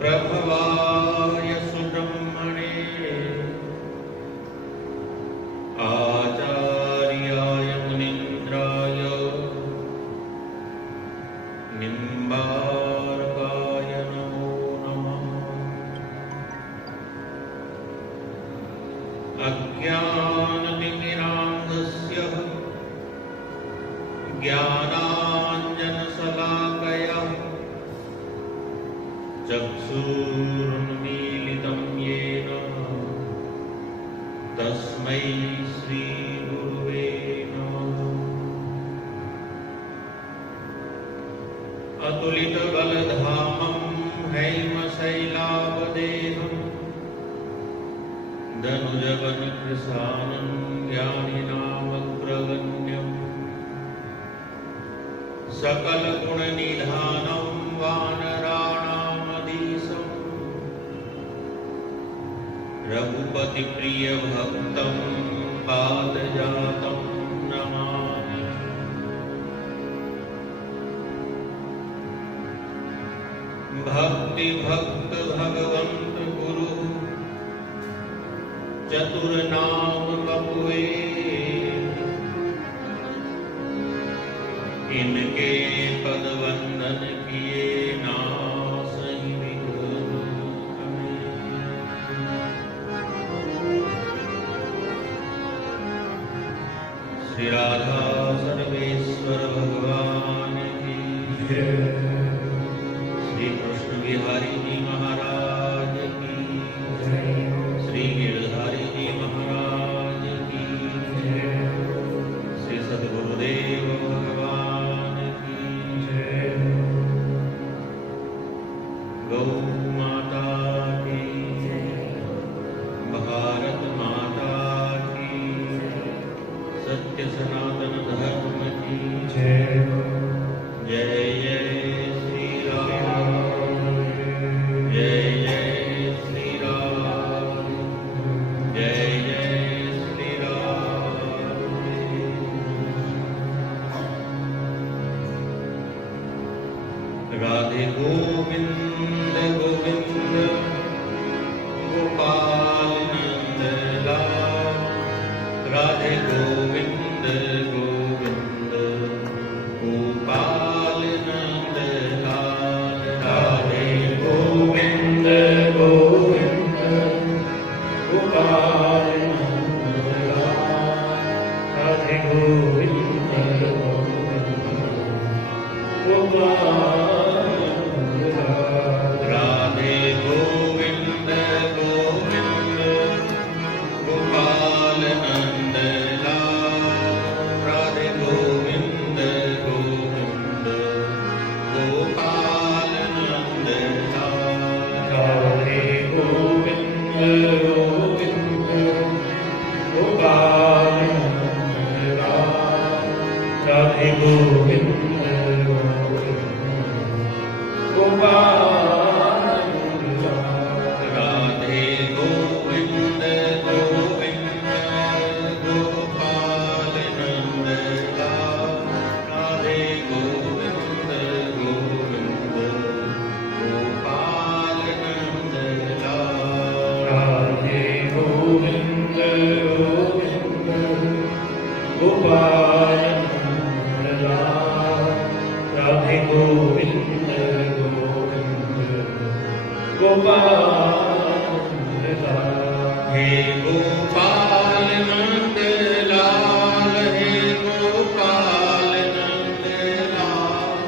प्रभवाय सुब्रह्मणे आचार्याय मुनीन्द्राय निम्बार्काय नमो नमः। अज्ञानतिमिरान्धस्य ज्ञानाञ्जनशलाकया चक्षुरुन्मीलितं येन तस्मै श्रीगुरुवे नमः। अतुलितबलधामं हैमशैलावदेहं धनुजवनकृशानं ज्ञानिनामग्रगण्यं सकलगुणनिधानं वानराणामधीशं रघुपतिप्रियभक्तं पादजातं नमामि। भक्तिभक्त भगवन्त गुरु चतुरनाम बपुए इनके पद वंदन किए नासहि विघ्न हमें। श्री राधा सर्वेश्वर भगवान की जय। श्री कृष्ण बिहारी जी महाराज की जय। श्री गिरधारी जी महाराज की जय। श्री सद्गुरुदेव भगवान की जय। गौ माता की जय। भारत माता की सत्य सनातन धर्म की जय। जय जय श्री राम, जय जय श्री राम, जय जय श्री राम। राधे गोविंद गोविंद गोपाल नंद लाल। राधे गोविंद गोविंद गोपाल नंद लाल। राधे गोविंद गोविंद गोपाल नंद लाल। राधे गोविंद गोविंद गोपाल नंद लाल। राधे गोविंद गोविंद गोपाल नंद लाल। राधे गोविंद गोविंद गोपाल नंद लाल। राधे गोविंद गोविंद गोपाल नंद लाल। राधे गोविंद गोविंद गोपाल नंद लाल। राधे गोविंद गोविंद गोपाल नंद लाल। राधे गोविंद गोविंद गोपाल नंद लाल। राधे गोविंद गोविंद गोपाल नंद लाल। राधे गोविंद गोविंद गोपाल नंद लाल। हे गोपाल नंद लाल, हे गोपाल नंद लाल।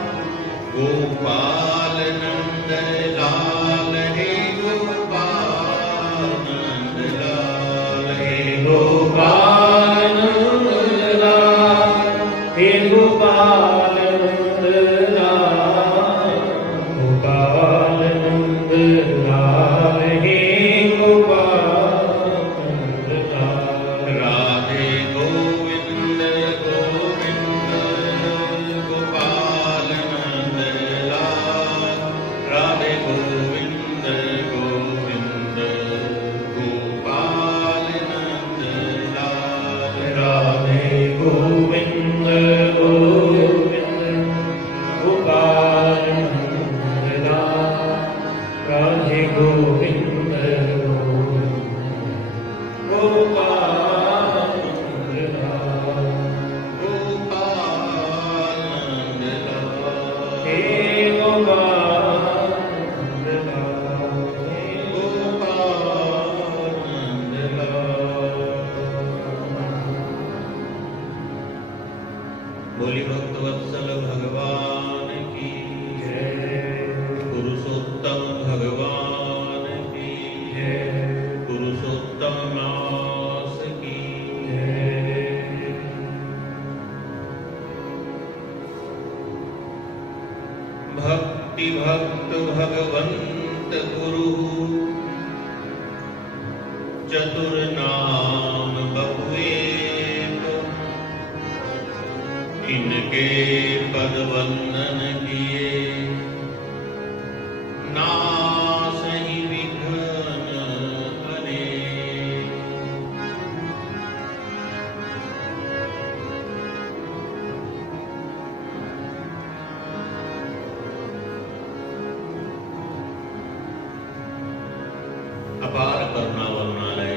गोपाल नंद लाल, हे गोपाल नंद लाल। हे गोपाल नंद लाल, हे गोपाल नंद लाल। गोपाल नंद लाल, बोली भक्तवत्सल भगवान की जय। पुरुषोत्तम भगवान की जय। पुरुषोत्तम मास की जय। भक्ति भक्त भगवंत गुरु चतुर नाम बहुएक, इनके पद वंदन किए नासहि विघ्न अनेक। अपार करुणा वरुणालय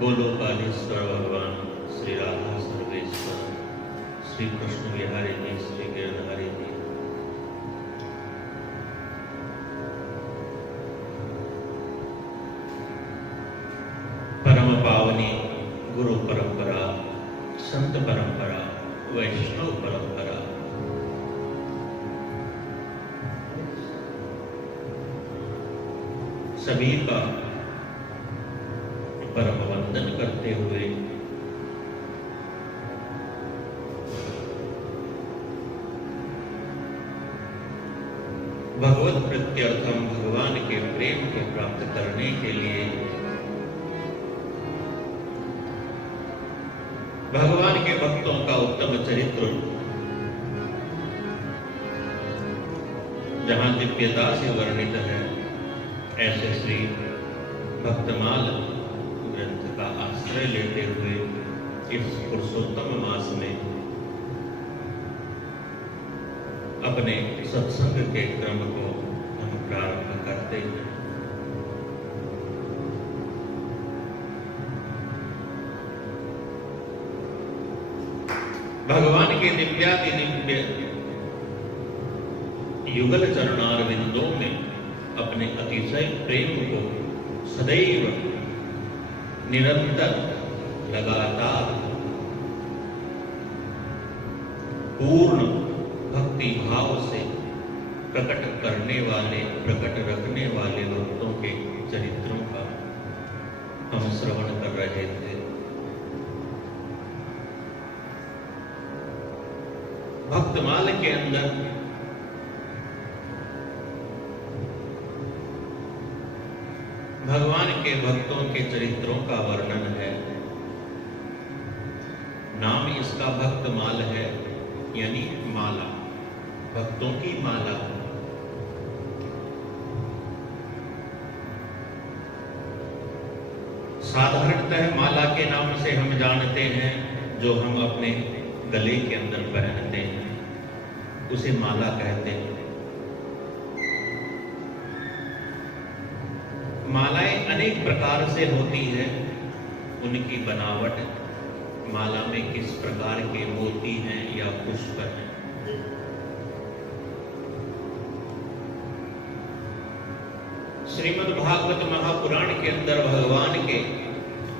गोलोकालीश्वर भगवान श्री राधा सर्वेश्वर श्री कृष्ण विहारी जी श्री गिरधारी जी, परम पावनी गुरु परंपरा, संत परंपरा, वैष्णव परंपरा, सभी का परम वंदन करते हुए भगवत प्रत्यर्थम भगवान के प्रेम को प्राप्त करने के लिए भगवान के भक्तों का उत्तम चरित्र जहां दिव्यता से वर्णित है, ऐसे श्री भक्तमाल ग्रंथ का आश्रय लेते हुए इस पुरुषोत्तम मास में अपने सत्संग के क्रम को हम प्रारंभ करते हैं। भगवान के दिव्याति दिव्य युगल चरणारविंदों में अपने अतिशय प्रेम को सदैव निरंतर लगातार पूर्ण भक्ति भाव से प्रकट करने वाले, प्रकट रखने वाले भक्तों के चरित्रों का हम श्रवण कर रहे थे। भक्तमाल के अंदर भगवान के भक्तों के चरित्रों का वर्णन है। नाम इसका भक्तमाल है, यानी माला, भक्तों की माला। साधारणतः माला के नाम से हम जानते हैं जो हम अपने गले के अंदर पहनते हैं, उसे माला कहते हैं। मालाएं अनेक प्रकार से होती है, उनकी बनावट, माला में किस प्रकार के मोती हैं या पुष्प हैं, श्रीमद् भागवत महापुराण के अंदर भगवान के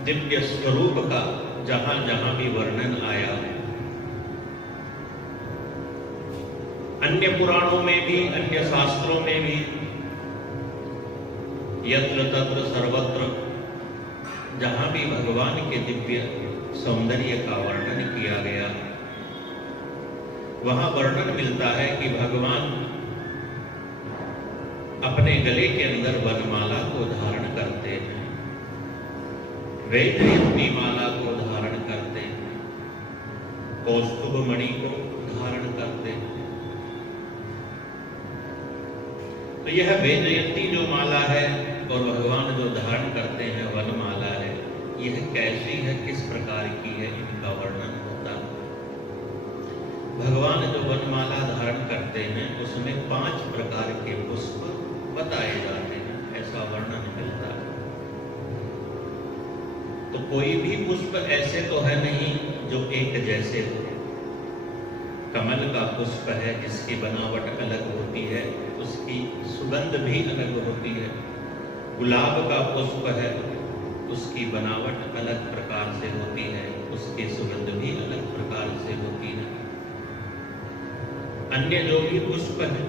दिव्य स्वरूप का जहां जहां भी वर्णन आया, अन्य पुराणों में भी, अन्य शास्त्रों में भी, यत्र तत्र सर्वत्र जहां भी भगवान के दिव्य सौंदर्य का वर्णन किया गया, वहां वर्णन मिलता है कि भगवान अपने गले के अंदर वनमाला को धारण करते हैं, वैजयंती माला को धारण करते हैं, कौस्तुभ मणि को धारण करते हैं। तो यह वैजयंती जो माला है और भगवान जो धारण करते हैं वनमाला है, यह कैसी है, किस प्रकार की है, इनका वर्णन होता है। भगवान जो वनमाला धारण करते हैं उसमें 5 प्रकार के पुष्प बताए जाते हैं, ऐसा वर्णन मिलता है। तो कोई भी पुष्प ऐसे तो है नहीं जो एक जैसे हो। कमल का पुष्प है जिसकी बनावट अलग होती है, उसकी सुगंध भी अलग होती है। गुलाब का पुष्प है, उसकी बनावट अलग प्रकार से होती है, उसकी सुगंध भी अलग प्रकार से अन्य जो भी पुष्प है,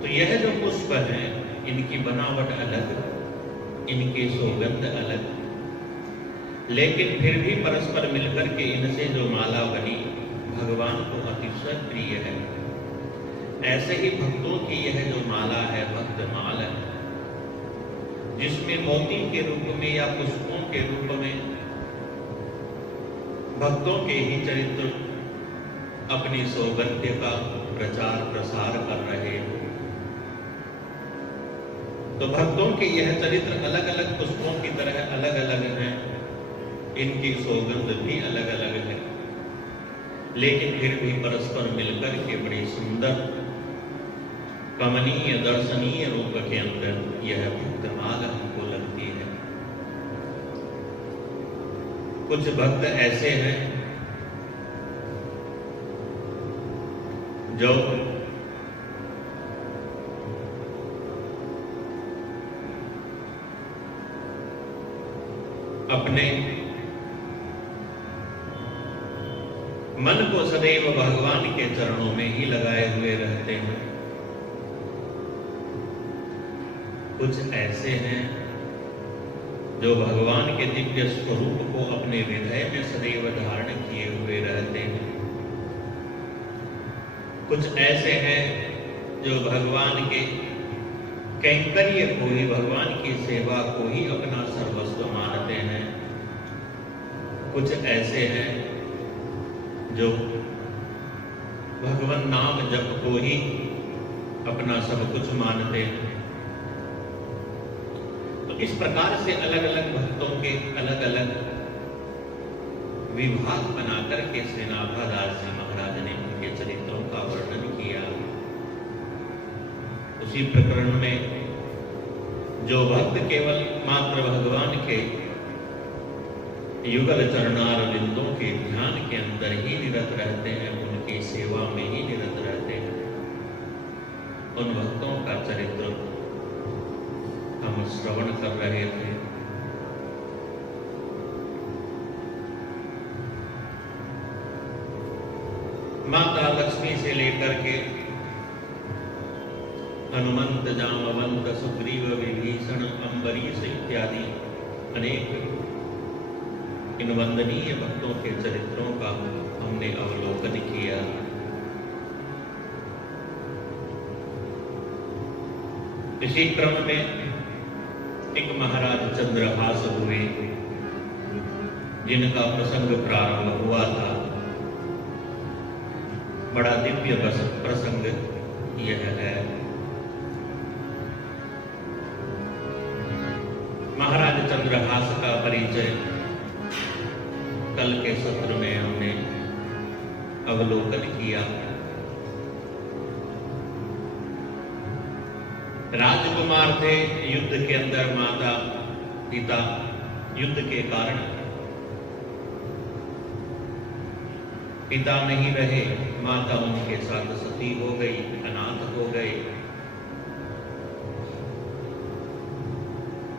तो यह जो पुष्प है इनकी बनावट अलग, इनकी सुगंध अलग, लेकिन फिर भी परस्पर मिलकर के इनसे जो माला बनी भगवान को अतिशय प्रिय है। ऐसे ही भक्तों की यह जो माला है भक्त माल है, जिसमें मोती के रूप में या पुष्पों के रूप में भक्तों के ही चरित्र अपनी सौगंध का प्रचार प्रसार कर रहे हो। तो भक्तों के यह चरित्र अलग अलग पुष्पों की तरह अलग अलग हैं, इनकी सौगंध भी अलग अलग है, लेकिन फिर भी परस्पर मिलकर के बड़ी सुंदर कमनीय दर्शनीय रूप के अंदर यह भक्तमाल हमको लगती है। कुछ भक्त ऐसे हैं जो अपने मन को सदैव भगवान के चरणों में ही लगाए हुए रहते हैं। कुछ ऐसे हैं जो भगवान के दिव्य स्वरूप को अपने हृदय में सदैव धारण किए हुए रहते हैं। कुछ ऐसे हैं जो भगवान के कैंकर्य को ही, भगवान की सेवा को ही अपना सर्वस्व मानते हैं। कुछ ऐसे हैं जो भगवान नाम जप को ही अपना सब कुछ मानते हैं। तो इस प्रकार से अलग अलग भक्तों के अलग अलग विभाग बनाकर के श्री नाभादास जी महाराज ने उनके चरित्रों का वर्णन किया। उसी प्रकरण में जो भक्त केवल मात्र भगवान के युगल चरणार बिंदों के ध्यान के अंदर ही निरत रहते हैं, उनकी सेवा में ही निरत रहते हैं, उन भक्तों का चरित्र हम श्रवण कर रहे थे। माता लक्ष्मी से लेकर के हनुमंत, जामवंत, सुग्रीव, विभीषण, अम्बरीश इत्यादि अनेक इन वंदनीय भक्तों के चरित्रों का हमने अवलोकन किया। इसी क्रम में एक महाराज चंद्रहास हुए, जिनका प्रसंग प्रारंभ हुआ था। बड़ा दिव्य प्रसंग यह है। महाराज चंद्रहास का परिचय कल के सत्र में हमने अवलोकन किया। राजकुमार थे, युद्ध के अंदर माता पिता युद्ध के कारण पिता नहीं रहे, माता उनके साथ सती हो गई, अनाथ हो गए।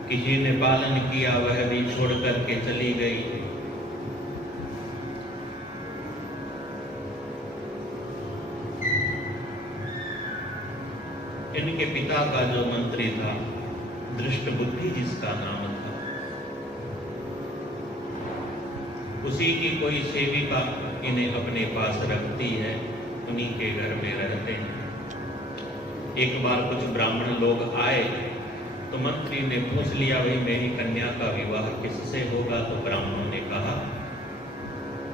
किसी ने पालन किया, वह भी छोड़ करके चली गई। इनके पिता का जो मंत्री था, दृष्ट बुद्धि जिसका नाम था, उसी की कोई सेविका इन्हें अपने पास रखती है, उन्हीं के घर में रहते हैं। एक बार कुछ ब्राह्मण लोग आए तो मंत्री ने पूछ लिया, भाई मेरी कन्या का विवाह किससे होगा? तो ब्राह्मणों ने कहा,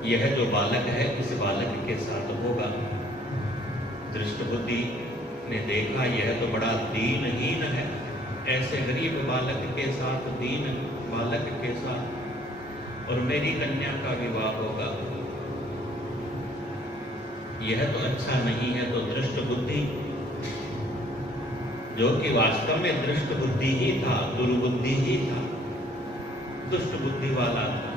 यह जो बालक है इस बालक के साथ होगा। दृष्ट बुद्धि ने देखा, यह तो बड़ा दीनहीन है, ऐसे गरीब बालक के साथ, दीन बालक के साथ, और मेरी कन्या का विवाह होगा, यह तो अच्छा नहीं है। तो दृष्ट बुद्धि, जो कि वास्तव में दृष्ट बुद्धि ही था, दुर्बुद्धि ही था, दुष्ट बुद्धि वाला था,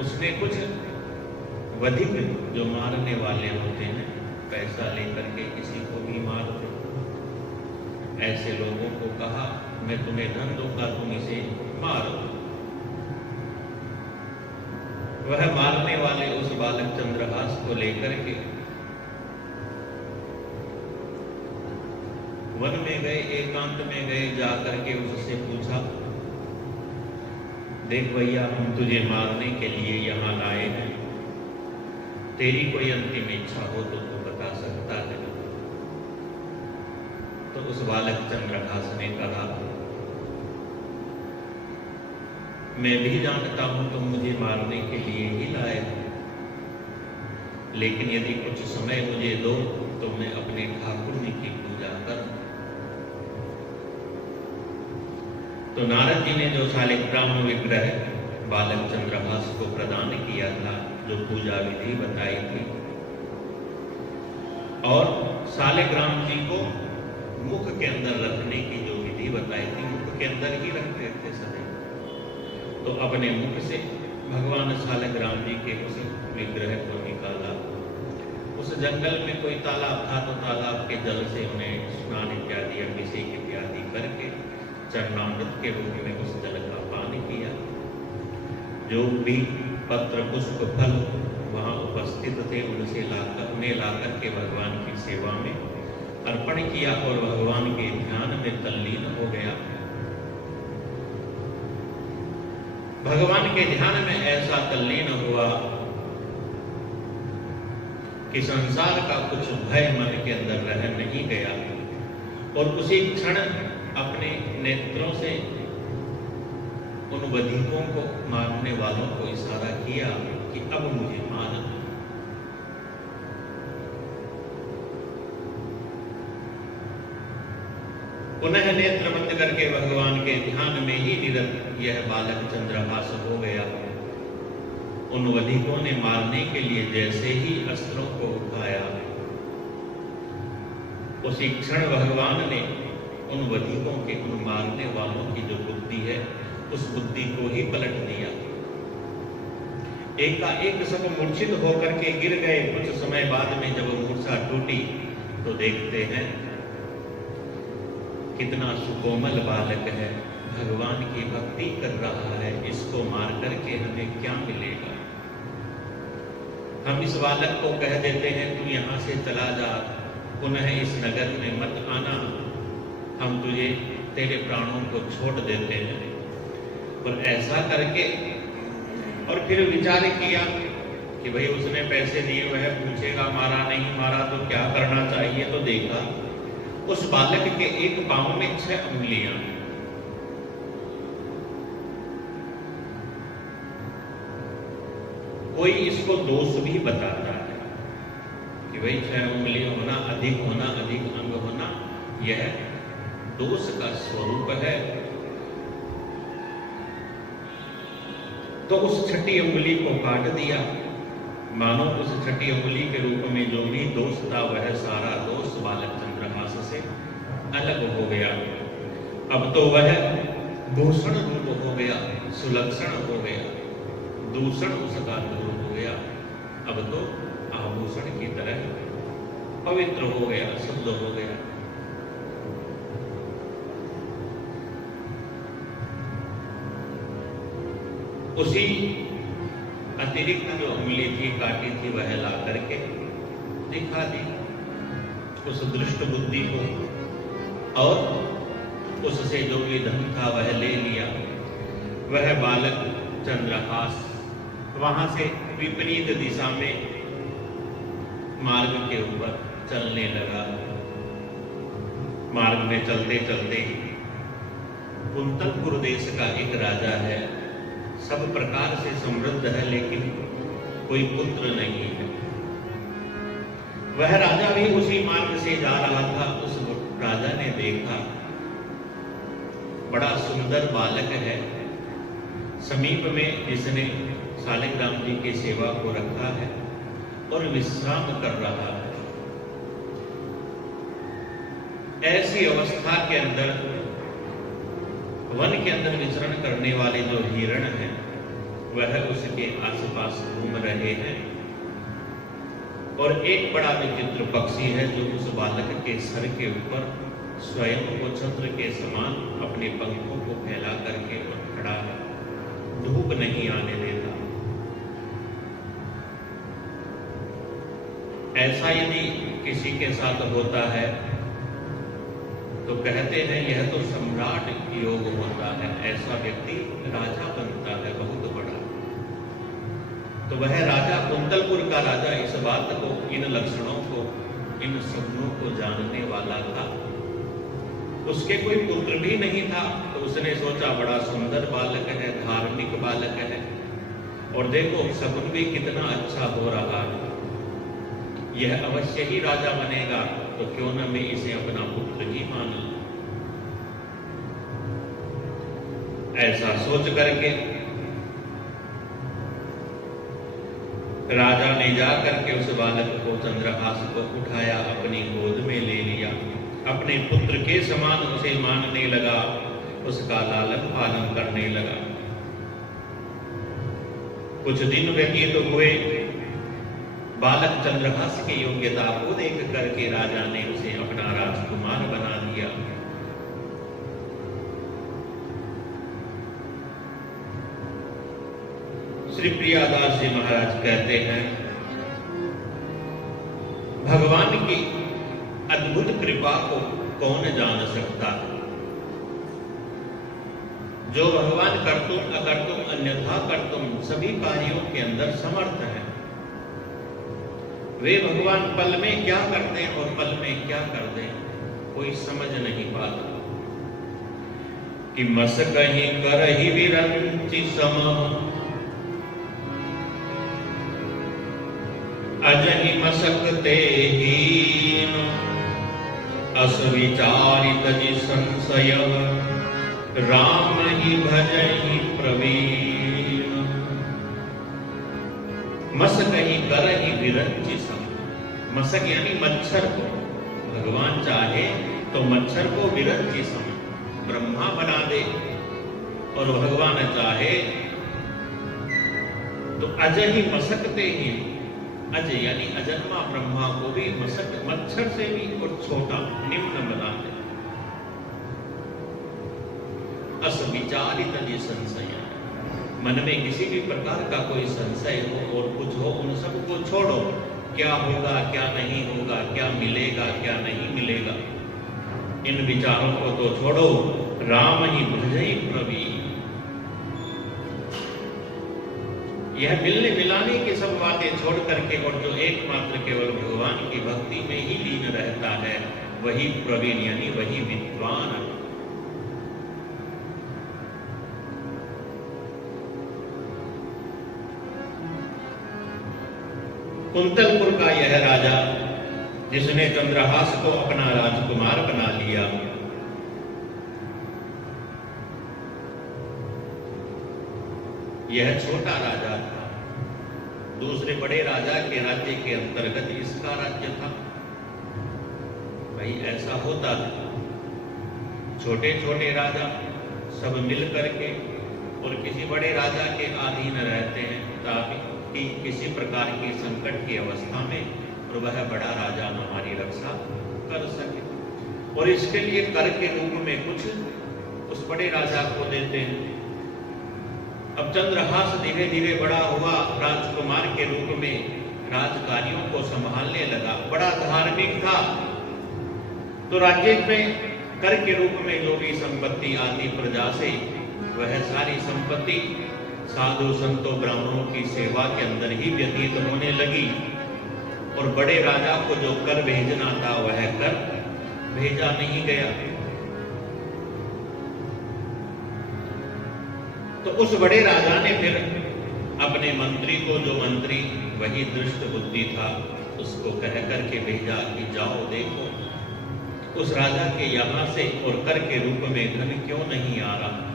उसने कुछ वधिक जो मारने वाले होते हैं, पैसा लेकर के किसी को भी मार दो, ऐसे लोगों को कहा, मैं तुम्हें धन दूंगा, तुम इसे मारो। वह मारने वाले उस बालक चंद्रहास को लेकर के वन में गए, एकांत में गए, जाकर के उससे पूछा, देख भैया, हम तुझे मारने के लिए यहाँ लाए हैं, तेरी कोई अंतिम इच्छा हो तो तू बता सकता है। तो उस बालक चंद्रहास ने कहा, मैं भी जानता हूं तुम मुझे मारने के लिए ही लाए हो, लेकिन यदि कुछ समय मुझे दो तो मैं अपने ठाकुर की पूजा करूं। तो नारद जी ने जो शालिग्राम विग्रह बालक चंद्रहास को प्रदान किया था, जो पूजा विधि बताई थी, और शालिग्राम जी को मुख के अंदर रखने की जो विधि बताई थी, मुख के अंदर ही रखते थे सदैव। तो अपने मुख से भगवान शालिग्राम जी के उस विग्रह को निकाला। उस जंगल में कोई तालाब था, तो तालाब के जल से उन्हें स्नान इत्यादि, अभिषेक इत्यादि करके चरणामृत के रूप में उस जल का पान किया। जो भी पत्र पुष्प फल वहां उपस्थित थे उन्हें लाकर के भगवान की सेवा में अर्पण किया और भगवान के ध्यान में तल्लीन हो गया। भगवान के ध्यान में ऐसा तल्लीन हुआ कि संसार का कुछ भय मन के अंदर रह नहीं गया, और उसी क्षण अपने नेत्रों से उन बधिकों को, मारने वालों को इशारा किया कि अब मुझे मारना। पुनः नेत्र बंद करके भगवान के ध्यान में ही निरत यह बालक चंद्रहास हो गया। उन वधिकों ने मारने के लिए जैसे ही अस्त्रों को उठाया, उसी क्षण भगवान ने उन वधिकों के, उन मारने वालों की जो बुद्धि है, उस बुद्धि को ही पलट दिया। एकाएक सब मूर्छित होकर के गिर गए। कुछ समय बाद में जब मूर्छा टूटी तो देखते हैं कितना सुकोमल बालक है, भगवान की भक्ति कर रहा है, इसको मार करके हमें क्या मिलेगा। हम इस बालक को कह देते हैं, तू यहां से चला जा, पुनः इस नगर में मत आना, हम तुझे, तेरे प्राणों को छोड़ देते हैं। पर ऐसा करके, और फिर विचार किया कि भाई उसने पैसे दिए, वह पूछेगा मारा नहीं मारा तो क्या करना चाहिए। तो देखा उस बालक के एक पांव में 6 अंगुलियां। कोई इसको दोष भी बताता है कि भाई 6 उंगली होना, अधिक अंग होना, यह दोष का स्वरूप है। तो उस छठी उंगली को काट दिया, मानो उस छठी उंगली के रूप में जो भी दोष था, वह सारा दोष बालक चंद्रहास से अलग हो गया। अब तो वह भूषण रूप हो गया, सुलक्षण हो गया, दूषण उसका दूर हो गया। अब तो आभूषण की तरह पवित्र हो गया, शुद्ध हो गया। उसी अतिरिक्त जो उंगली थी, काटी थी, वह ला करके दिखा दी उस दुष्ट बुद्धि को, और उससे जो भी धन था वह ले लिया। वह बालक चंद्रहास वहां से विपरीत दिशा में मार्ग के ऊपर चलने लगा। मार्ग में चलते चलते कुंतलपुर देश का एक राजा है, सब प्रकार से समृद्ध है, लेकिन कोई पुत्र नहीं है। वह राजा भी उसी मार्ग से जा रहा था। उस राजा ने देखा बड़ा सुंदर बालक है, समीप में जिसने शालिग्राम जी की सेवा को रखा है और विश्राम कर रहा है। ऐसी अवस्था के अंदर वन के अंदर विचरण करने वाले जो हिरण हैं, वह उसके आसपास घूम रहे हैं, और एक बड़ा विचित्र पक्षी है जो उस बालक के सर के ऊपर स्वयं को छत्र के समान अपने पंखों को फैला करके और खड़ा है, धूप नहीं आने देता। ऐसा यदि किसी के साथ होता है तो कहते हैं यह तो सम्राट योग होता है, ऐसा व्यक्ति राजा बनता है बहुत बड़ा। तो वह राजा, कुंतलपुर का राजा, इस बात को, इन लक्षणों को, इन सपनों को जानने वाला था। उसके कोई पुत्र भी नहीं था, तो उसने सोचा बड़ा सुंदर बालक है, धार्मिक बालक है, और देखो सपन भी कितना अच्छा हो रहा है, यह अवश्य ही राजा बनेगा, तो क्यों न मैं इसे अपना पुत्र ही मान लूं। ऐसा सोच करके राजा ने जाकर के उस बालक को, चंद्रहास को उठाया, अपनी गोद में ले लिया, अपने पुत्र के समान उसे मानने लगा, उसका लालन पालन करने लगा। कुछ दिन व्यतीत हुए, बालक चंद्रहास की योग्यता को देख करके राजा ने उसे अपना राजकुमार बना दिया। श्री प्रियादास जी महाराज कहते हैं, भगवान की अद्भुत कृपा को कौन जान सकता है। जो भगवान कर्तुम अकर्तुम अन्यथा कर्तुम सभी कार्यों के अंदर समर्थ है, वे भगवान पल में क्या कर दें और पल में क्या कर दें, कोई समझ नहीं पाता। कि मस कहीं कर ही विरंचि सम, अजहि मसकते हीन, अस विचारित जि संशय, राम ही भजहि प्रवीण। मसक ही कर ही विरंचि सम, मसक यानी मच्छर को, भगवान चाहे तो मच्छर को विरंचि सम ब्रह्मा बना दे, और भगवान चाहे तो अजय ही मसकते ही, अजय यानी अजन्मा ब्रह्मा को भी मसक, मच्छर से भी और छोटा निम्न बना दे। अस विचारित जि संशय, मन में किसी भी प्रकार का कोई संशय हो और कुछ हो, उन सब को छोड़ो। क्या होगा, क्या नहीं होगा, क्या मिलेगा, क्या नहीं मिलेगा, इन विचारों को तो छोड़ो। राम ही भजहि प्रवीण, यह मिलने मिलाने की सब बातें छोड़ करके और जो एकमात्र केवल भगवान की भक्ति में ही लीन रहता है, वही प्रवीण यानी वही विद्वान। कुंतलपुर का यह राजा, जिसने चंद्रहास को अपना राजकुमार बना लिया, यह छोटा राजा था। दूसरे बड़े राजा के राज्य के अंतर्गत इसका राज्य था। भाई ऐसा होता था, छोटे छोटे राजा सब मिल करके और किसी बड़े राजा के अधीन रहते हैं, ताकि किसी प्रकार की संकट की अवस्था में और वह बड़ा राजा हमारी रक्षा कर सके, और इसके लिए कर के रूप में कुछ उस बड़े राजा को देते हैं। अब चंद्रहास धीरे धीरे बड़ा हुआ, राजकुमार के रूप में राजकार्यों को संभालने लगा, बड़ा धार्मिक था। तो राज्य में कर के रूप में जो भी संपत्ति आती प्रजा से, वह सारी संपत्ति साधु संतों ब्राह्मणों की सेवा के अंदर ही व्यतीत होने लगी, और बड़े राजा को जो कर भेजना था वह कर भेजा नहीं गया। तो उस बड़े राजा ने फिर अपने मंत्री को, जो मंत्री वही दुष्ट बुद्धि था, उसको कह करके भेजा कि जाओ देखो उस राजा के यहां से और कर के रूप में धन क्यों नहीं आ रहा।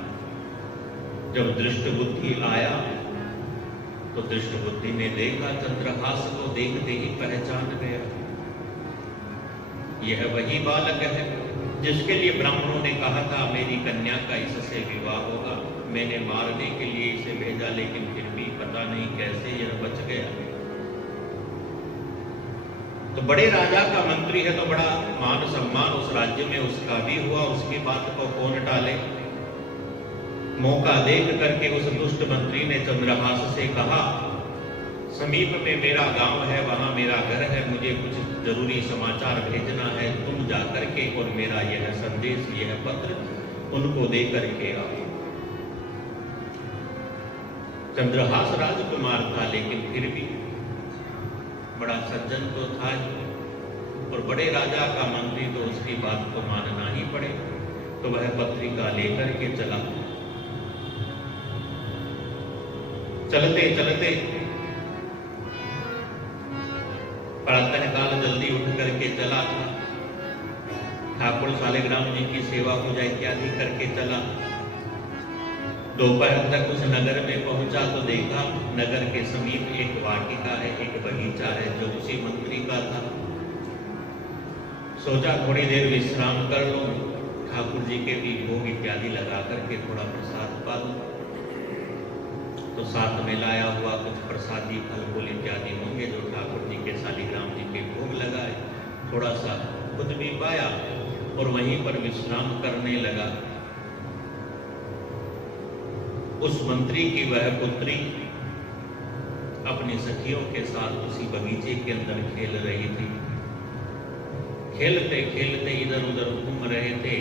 जब दृष्ट बुद्धि आया तो दृष्ट बुद्धि ने देखा, चंद्रहास को देखते ही पहचान गया, यह वही बालक है जिसके लिए ब्राह्मणों ने कहा था मेरी कन्या का इससे विवाह होगा। मैंने मारने के लिए इसे भेजा, लेकिन फिर भी पता नहीं कैसे यह बच गया। तो बड़े राजा का मंत्री है तो बड़ा मान सम्मान उस राज्य में उसका भी हुआ, उसकी बात को कौन टाले। मौका देख करके उस दुष्ट मंत्री ने चंद्रहास से कहा, समीप में मेरा गांव है, वहां मेरा घर है, मुझे कुछ जरूरी समाचार भेजना है, तुम जा करके और मेरा यह संदेश, यह पत्र उनको दे करके आओ। चंद्रहास राजकुमार था, लेकिन फिर भी बड़ा सज्जन तो था ही, और बड़े राजा का मंत्री तो उसकी बात को मानना ही पड़े। तो वह पत्रिका लेकर के चला। चलते चलते प्रातःकाल जल्दी उठ करके चला था। ठाकुर शालिग्राम जी की सेवा पूजा इत्यादि करके चला। दोपहर तक उस नगर में पहुंचा तो देखा नगर के समीप एक वाटिका है, एक बगीचा है जो उसी मंत्री का था। सोचा थोड़ी देर विश्राम कर लूं, ठाकुर जी के भी भोग इत्यादि लगा करके थोड़ा प्रसाद पा लूं। तो साथ में लाया हुआ कुछ प्रसादी फल फूल इत्यादि होंगे जो ठाकुर जी के शालिग्राम जी के भोग लगाए, थोड़ा सा खुद भी पाया और वहीं पर विश्राम करने लगा। उस मंत्री की वह पुत्री अपनी सखियों के साथ उसी बगीचे के अंदर खेल रही थी। खेलते खेलते इधर उधर घूम रहे थे,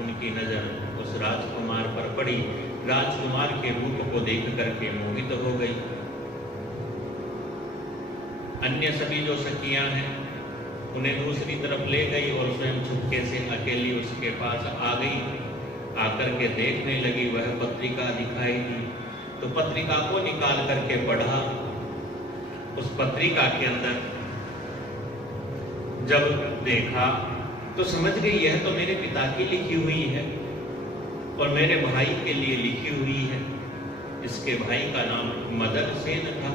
उनकी नजर उस राजकुमार पर पड़ी। राजकुमार के रूप को देख करके मोहित हो गई। अन्य सभी जो सखियां हैं उन्हें दूसरी तरफ ले गई और स्वयं छुपके से अकेली उसके पास आ गई। आकर के देखने लगी, वह पत्रिका दिखाई दी। तो पत्रिका को निकाल करके पढ़ा। उस पत्रिका के अंदर जब देखा तो समझ गई यह तो मेरे पिता की लिखी हुई है और मेरे भाई के लिए लिखी हुई है। इसके भाई का नाम मदन सेन था।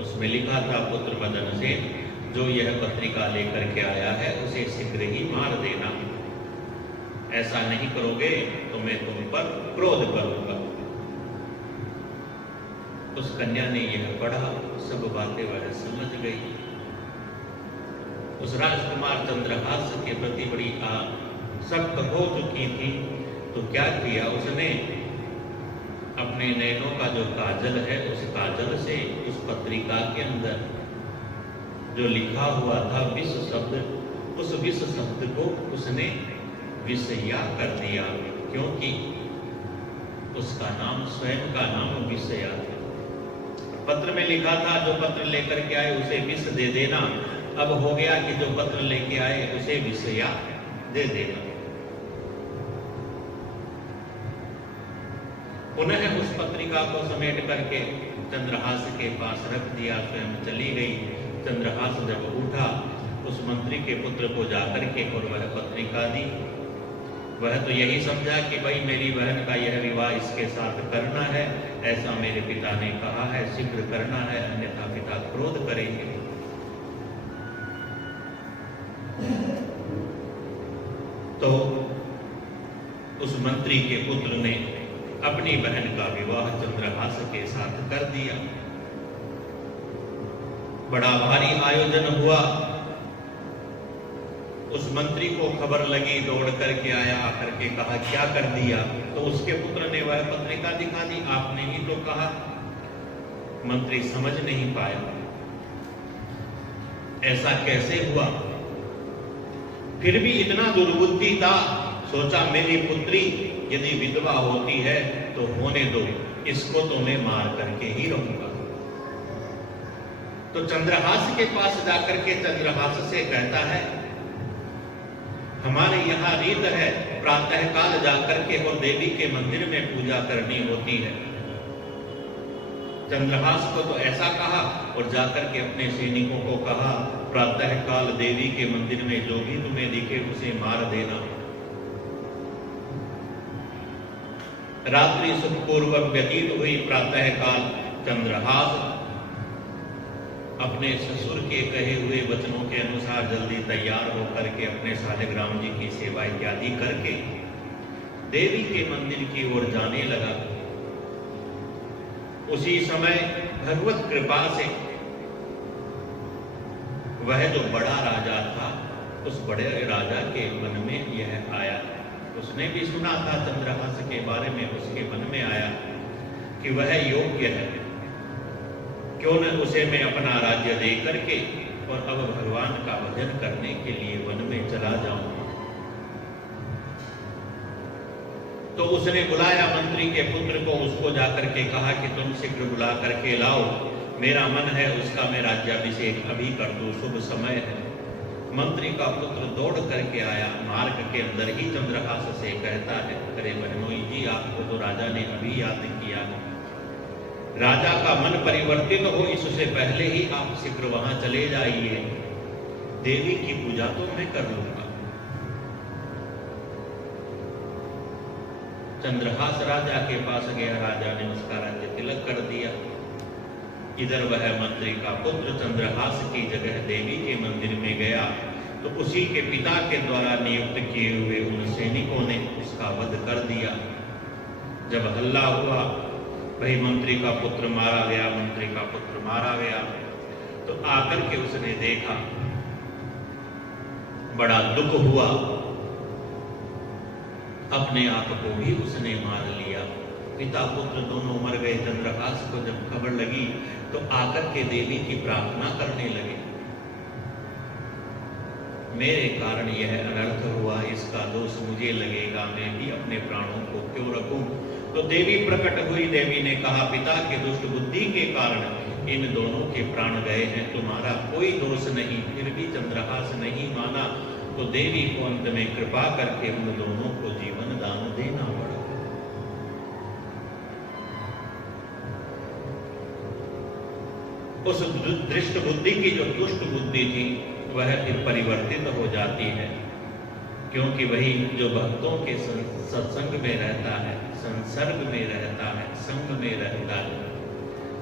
उसमें लिखा था, पुत्र मदन सेन जो यह पत्रिका लेकर के आया है उसे शीघ्र ही मार देना, ऐसा नहीं करोगे तो मैं तुम पर क्रोध करूंगा। उस कन्या ने यह पढ़ा, सब बातें वह समझ गई। उस राजकुमार चंद्रहास के प्रति बड़ी सख्त हो चुकी थी। तो क्या किया उसने, अपने नैनों का जो काजल है उस काजल से उस पत्रिका के अंदर जो लिखा हुआ था विष शब्द, उस विष शब्द को उसने विषया कर दिया, क्योंकि उसका नाम, स्वयं का नाम विषया था। पत्र में लिखा था जो पत्र लेकर के आए उसे विष दे देना, अब हो गया कि जो पत्र लेके आए उसे विषया दे देना। पुनः उस पत्रिका को समेट करके चंद्रहास के पास रख दिया, स्वयं चली गई। चंद्रहास जब उठा उस मंत्री के पुत्र को जाकर के और वह पत्रिका दी। वह तो यही समझा कि भाई मेरी बहन का यह विवाह इसके साथ करना है, ऐसा मेरे पिता ने कहा है, शीघ्र करना है, अन्यथा पिता क्रोध करेंगे। तो उस मंत्री के पुत्र ने अपनी बहन का विवाह चंद्रहास के साथ कर दिया। बड़ा भारी आयोजन हुआ। उस मंत्री को खबर लगी, दौड़ करके आया, आकर के कहा क्या कर दिया? तो उसके पुत्र ने वह पत्रिका दिखा दी, आपने ही तो कहा। मंत्री समझ नहीं पाया, ऐसा कैसे हुआ? फिर भी इतना दुर्बुद्धि था, सोचा मेरी पुत्री यदि विधवा होती है तो होने दो, इसको तो मैं मार करके ही रहूंगा। तो चंद्रहास के पास जाकर के चंद्रहास से कहता है, हमारे यहाँ रीत है प्रातःकाल जाकर के और देवी के मंदिर में पूजा करनी होती है। चंद्रहास को तो ऐसा कहा और जाकर के अपने सैनिकों को कहा, प्रातःकाल देवी के मंदिर में जो भी तुम्हें दिखे उसे मार देना। रात्रि सुखपूर्वक व्यतीत हुई। प्रातःकाल चंद्रहास अपने ससुर के कहे हुए वचनों के अनुसार जल्दी तैयार होकर के अपने शालिग्राम जी की सेवा इत्यादि करके देवी के मंदिर की ओर जाने लगा। उसी समय भगवत कृपा से वह जो बड़ा राजा था, उस बड़े राजा के मन में यह आया। उसने भी सुना था चंद्रहास के बारे में, उसके मन में आया कि वह योग्य है, क्यों न उसे मैं अपना राज्य दे करके और अब भगवान का भजन करने के लिए वन में चला जाऊं। तो उसने बुलाया मंत्री के पुत्र को, उसको जाकर के कहा कि तुम शीघ्र बुला करके लाओ, मेरा मन है उसका मैं राज्याभिषेक अभी कर दूं, शुभ समय है। मंत्री का पुत्र दौड़ करके आया, मार्ग के अंदर ही चंद्रहास से कहता है, अरे बहनोई जी, आपको तो राजा ने अभी याद किया, राजा का मन परिवर्तित हो इससे पहले ही आप शीघ्र वहां चले जाइए, देवी की पूजा तो मैं कर लूंगा। चंद्रहास राजा के पास गया, राजा ने उसका राज्य तिलक कर दिया। इधर वह मंत्री का पुत्र चंद्रहास की जगह देवी के मंदिर में गया तो उसी के पिता के द्वारा नियुक्त किए हुए उन सैनिकों ने उसका वध कर दिया। जब हल्ला हुआ, भाई मंत्री का पुत्र मारा गया, मंत्री का पुत्र मारा गया, तो आकर के उसने देखा, बड़ा दुख हुआ, अपने आप को भी उसने मार लिया। पिता पुत्र दोनों मर गए। चंद्रहास को जब खबर लगी तो आकर के देवी की प्रार्थना करने लगे, मेरे कारण यह अनर्थ हुआ, इसका दोष मुझे लगेगा, मैं भी अपने प्राणों को क्यों रखूं। तो देवी प्रकट हुई, देवी ने कहा, पिता के दुष्ट बुद्धि के कारण इन दोनों के प्राण गए हैं, तुम्हारा कोई दोष नहीं। फिर भी चंद्रहास नहीं माना तो देवी को अंत में कृपा करके उन दोनों को जीवन दान देना पड़ा। उस दृष्ट बुद्धि की जो दुष्ट बुद्धि थी वह फिर परिवर्तित हो जाती है, क्योंकि वही जो भक्तों के सत्संग में रहता है, संसर्ग में रहता है, संग में रहता है,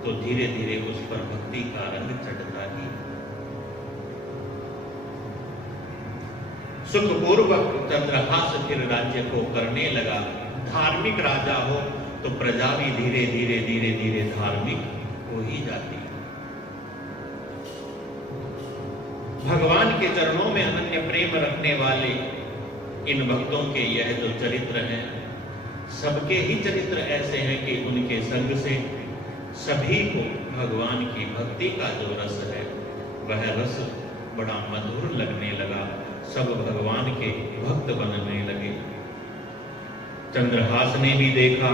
तो धीरे धीरे उस पर भक्ति का रंग चढ़ता ही। सुखपूर्वक चंद्रहास फिर राज्य को करने लगा। धार्मिक राजा हो तो प्रजा भी धीरे धीरे धीरे धीरे धार्मिक हो ही जाती है। भगवान के चरणों में अनन्य प्रेम रखने वाले इन भक्तों के यह जो चरित्र हैं, सबके ही चरित्र ऐसे हैं कि उनके संग से सभी को भगवान की भक्ति का जो रस है वह रस बड़ा मधुर लगने लगा, सब भगवान के भक्त बनने लगे। चंद्रहास ने भी देखा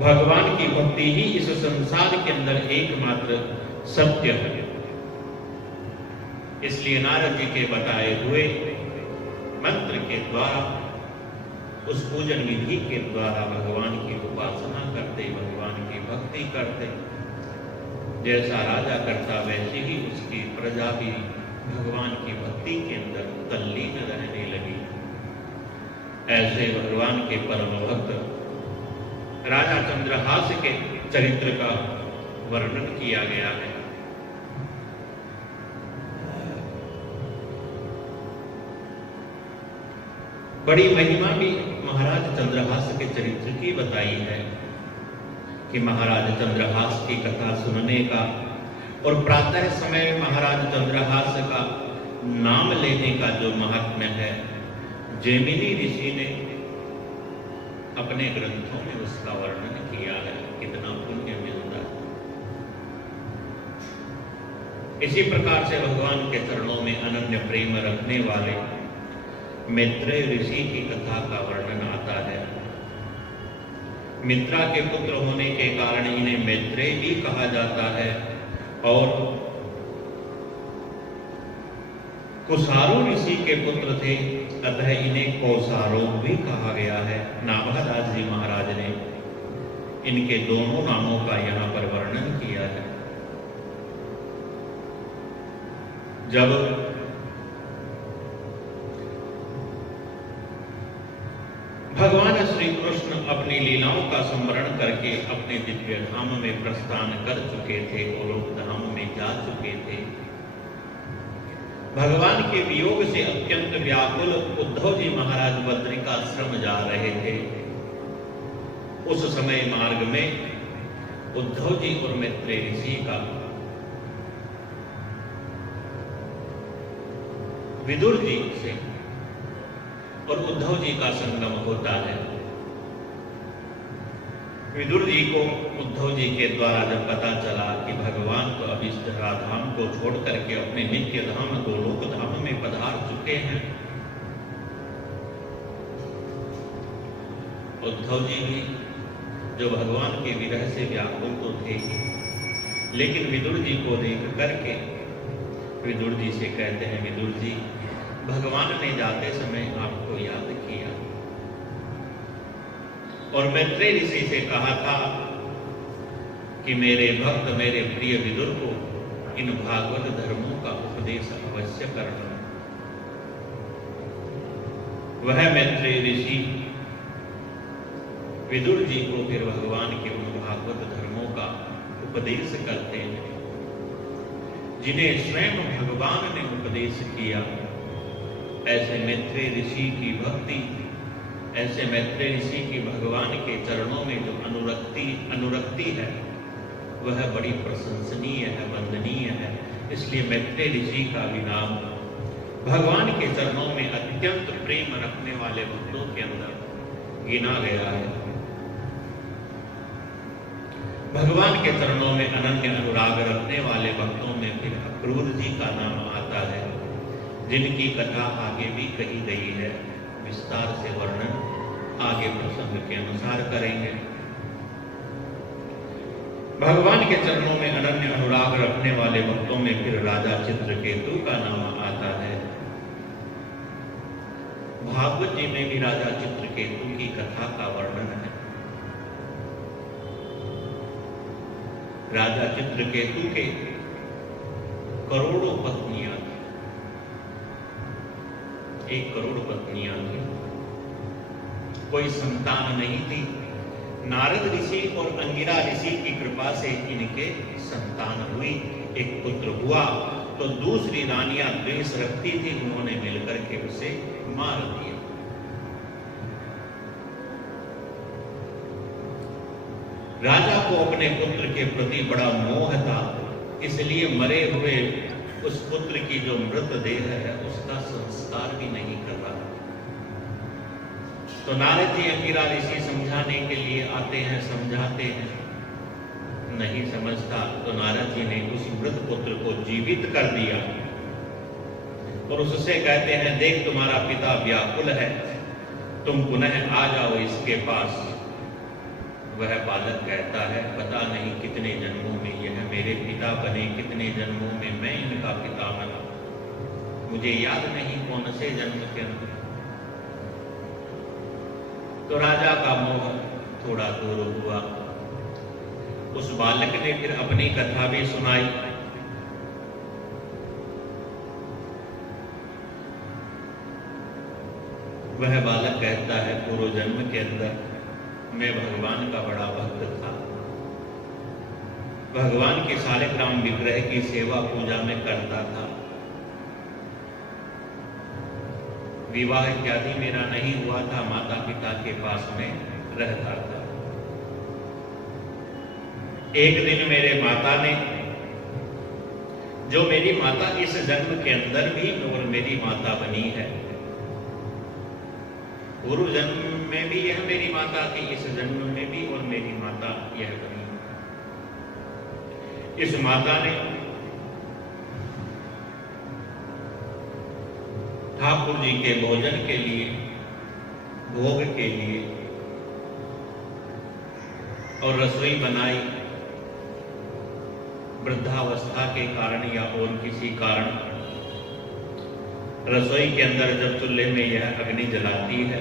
भगवान की भक्ति ही इस संसार के अंदर एकमात्र सत्य है, इसलिए नारद जी के बताए हुए मंत्र के द्वारा, उस पूजन विधि के द्वारा भगवान की उपासना करते, भगवान की भक्ति करते। जैसा राजा करता वैसे ही उसकी प्रजा भी भगवान की भक्ति के अंदर तल्लीन रहने लगी। ऐसे भगवान के परम भक्त राजा चंद्रहास के चरित्र का वर्णन किया गया है। बड़ी महिमा भी महाराज चंद्रहास के चरित्र की बताई है कि महाराज चंद्रहास की कथा सुनने का और प्रातः समय महाराज चंद्रहास का नाम लेने का जो महात्म्य है, जैमिनी ऋषि ने अपने ग्रंथों में उसका वर्णन किया है, कितना पुण्य मिलता है। इसी प्रकार से भगवान के चरणों में अनन्य प्रेम रखने वाले मैत्रेय ऋषि की कथा का वर्णन आता है। मित्रा के पुत्र होने के कारण इन्हें मैत्रेय भी कहा जाता है और कुसारो ऋषि के पुत्र थे, अतः इन्हें कौसारो भी कहा गया है। नाभादास जी महाराज ने इनके दोनों नामों का यहाँ पर वर्णन किया है। जब भगवान श्री कृष्ण अपनी लीलाओं का स्मरण करके अपने दिव्य धाम में प्रस्थान कर चुके थे, गोलोक धाम में जा चुके थे, भगवान के वियोग से अत्यंत व्याकुल उद्धव जी महाराज बद्रिकाश्रम जा रहे थे। उस समय मार्ग में उद्धव जी और मैत्रेय ऋषि का विदुर जी से और उद्धव जी का संगम होता है। विदुर जी को उद्धव जी के द्वारा जब पता चला कि भगवान तो अब इस धराधाम को छोड़ करके अपने नित्य धाम गोलोक धाम में पधार चुके हैं, उद्धव जी भी जो भगवान के विरह से व्याकुल तो थे, लेकिन विदुर जी को देख करके विदुर जी से कहते हैं, विदुर जी भगवान ने जाते समय आपको याद किया और मैत्रेय ऋषि से कहा था कि मेरे भक्त मेरे प्रिय विदुर को इन भागवत धर्मों का उपदेश अवश्य करना। वह मैत्रेय ऋषि विदुर जी को फिर भगवान के उन भागवत धर्मों का उपदेश करते हैं जिन्हें स्वयं भगवान ने उपदेश किया। ऐसे मैत्रेय ऋषि की भक्ति, ऐसे मैत्रेय ऋषि की भगवान के चरणों में जो अनुरक्ति है वह बड़ी प्रशंसनीय है, वंदनीय है। इसलिए मैत्रेय ऋषि का भी नाम भगवान के चरणों में अत्यंत प्रेम रखने वाले भक्तों के अंदर गिना गया है। भगवान के चरणों में अनन्य अनुराग रखने वाले भक्तों में फिर अक्रूर जी का नाम आता है, जिनकी कथा आगे भी कही गई है। विस्तार से वर्णन आगे प्रसंग के अनुसार करेंगे। भगवान के चरणों में अनन्य अनुराग रखने वाले भक्तों में फिर राजा चित्रकेतु का नाम आता है। भागवत जी में भी राजा चित्रकेतु की कथा का वर्णन है। राजा चित्रकेतु के करोड़ों पत्नियां थी, 1 करोड़ पत्नियां थी, कोई संतान नहीं थी। नारद ऋषि और अंगिरा ऋषि की कृपा से इनके संतान हुई, एक पुत्र हुआ। तो दूसरी रानियां द्वेष रखती थी, उन्होंने मिलकर के उसे मार दिया। राजा को अपने पुत्र के प्रति बड़ा मोह था, इसलिए मरे हुए उस पुत्र की जो मृतदेह है उसका संस्कार भी नहीं कर रहा। तो नारद जी अंगिरा ऋषि समझाने के लिए आते हैं, समझाते हैं, नहीं समझता। तो नारद जी ने उस मृत पुत्र को जीवित कर दिया और उससे कहते हैं, देख तुम्हारा पिता व्याकुल है, तुम पुनः आ जाओ इसके पास। वह बालक कहता है, पता नहीं कितने जन्मों में यह मेरे पिता बने, कितने जन्मों में मैं इनका पिता बना, मुझे याद नहीं कौन से जन्म के अंदर। तो राजा का मोह थोड़ा दूर हुआ। उस बालक ने फिर अपनी कथा भी सुनाई। वह बालक कहता है, पूर्व जन्म के अंदर मैं भगवान का बड़ा भक्त था, भगवान के शालिग्राम विग्रह की सेवा पूजा में करता था। विवाह इत्यादि मेरा नहीं हुआ था, माता पिता के पास में रहता था। एक दिन मेरे माता ने, जो मेरी माता इस जन्म के अंदर भी और मेरी माता बनी है, पूर्व जन्म में भी यह मेरी माता थी, इस जन्म में भी और मेरी माता यह बनी। इस माता ने ठाकुर जी के भोजन के लिए, भोग के लिए और रसोई बनाई। वृद्धावस्था के कारण या और किसी कारण रसोई के अंदर जब चूल्हे में यह अग्नि जलाती है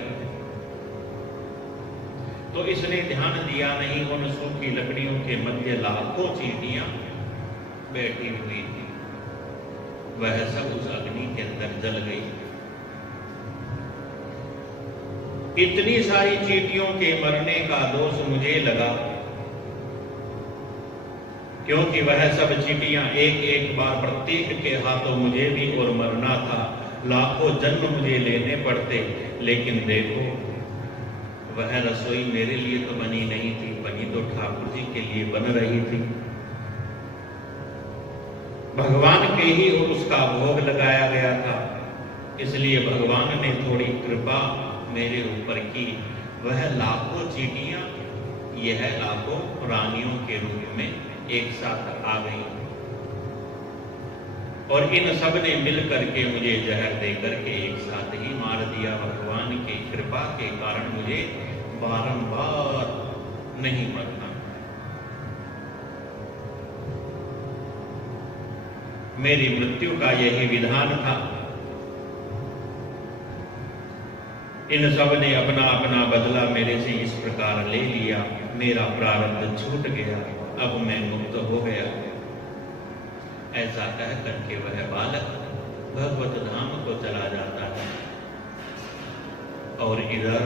तो इसने ध्यान दिया नहीं, उन सूखी लकड़ियों के मध्य लाखों चींटियां बैठी हुई थी। वह सब उस अग्नि के अंदर जल गई। इतनी सारी चींटियों के मरने का दोष मुझे लगा, क्योंकि वह सब चींटियां एक एक बार प्रत्येक के हाथों मुझे भी और मरना था। लाखों जन्म मुझे लेने पड़ते, लेकिन देखो वह रसोई मेरे लिए तो बनी नहीं थी, बनी तो ठाकुर जी के लिए बन रही थी। भगवान के ही और उसका भोग लगाया गया था, इसलिए भगवान ने थोड़ी कृपा मेरे ऊपर की। वह लाखों चींटियां यह लाखों रानियों के रूप में एक साथ आ गई और इन सब ने मिल करके मुझे जहर दे करके एक साथ ही मार दिया। भगवान की कृपा के कारण मुझे बारंबार नहीं मरना। मेरी मृत्यु का यही विधान था। इन सब ने अपना अपना बदला मेरे से इस प्रकार ले लिया। मेरा प्रारब्ध छूट गया, अब मैं मुक्त हो गया। ऐसा कह करके वह बालक भगवत धाम को चला जाता है और इधर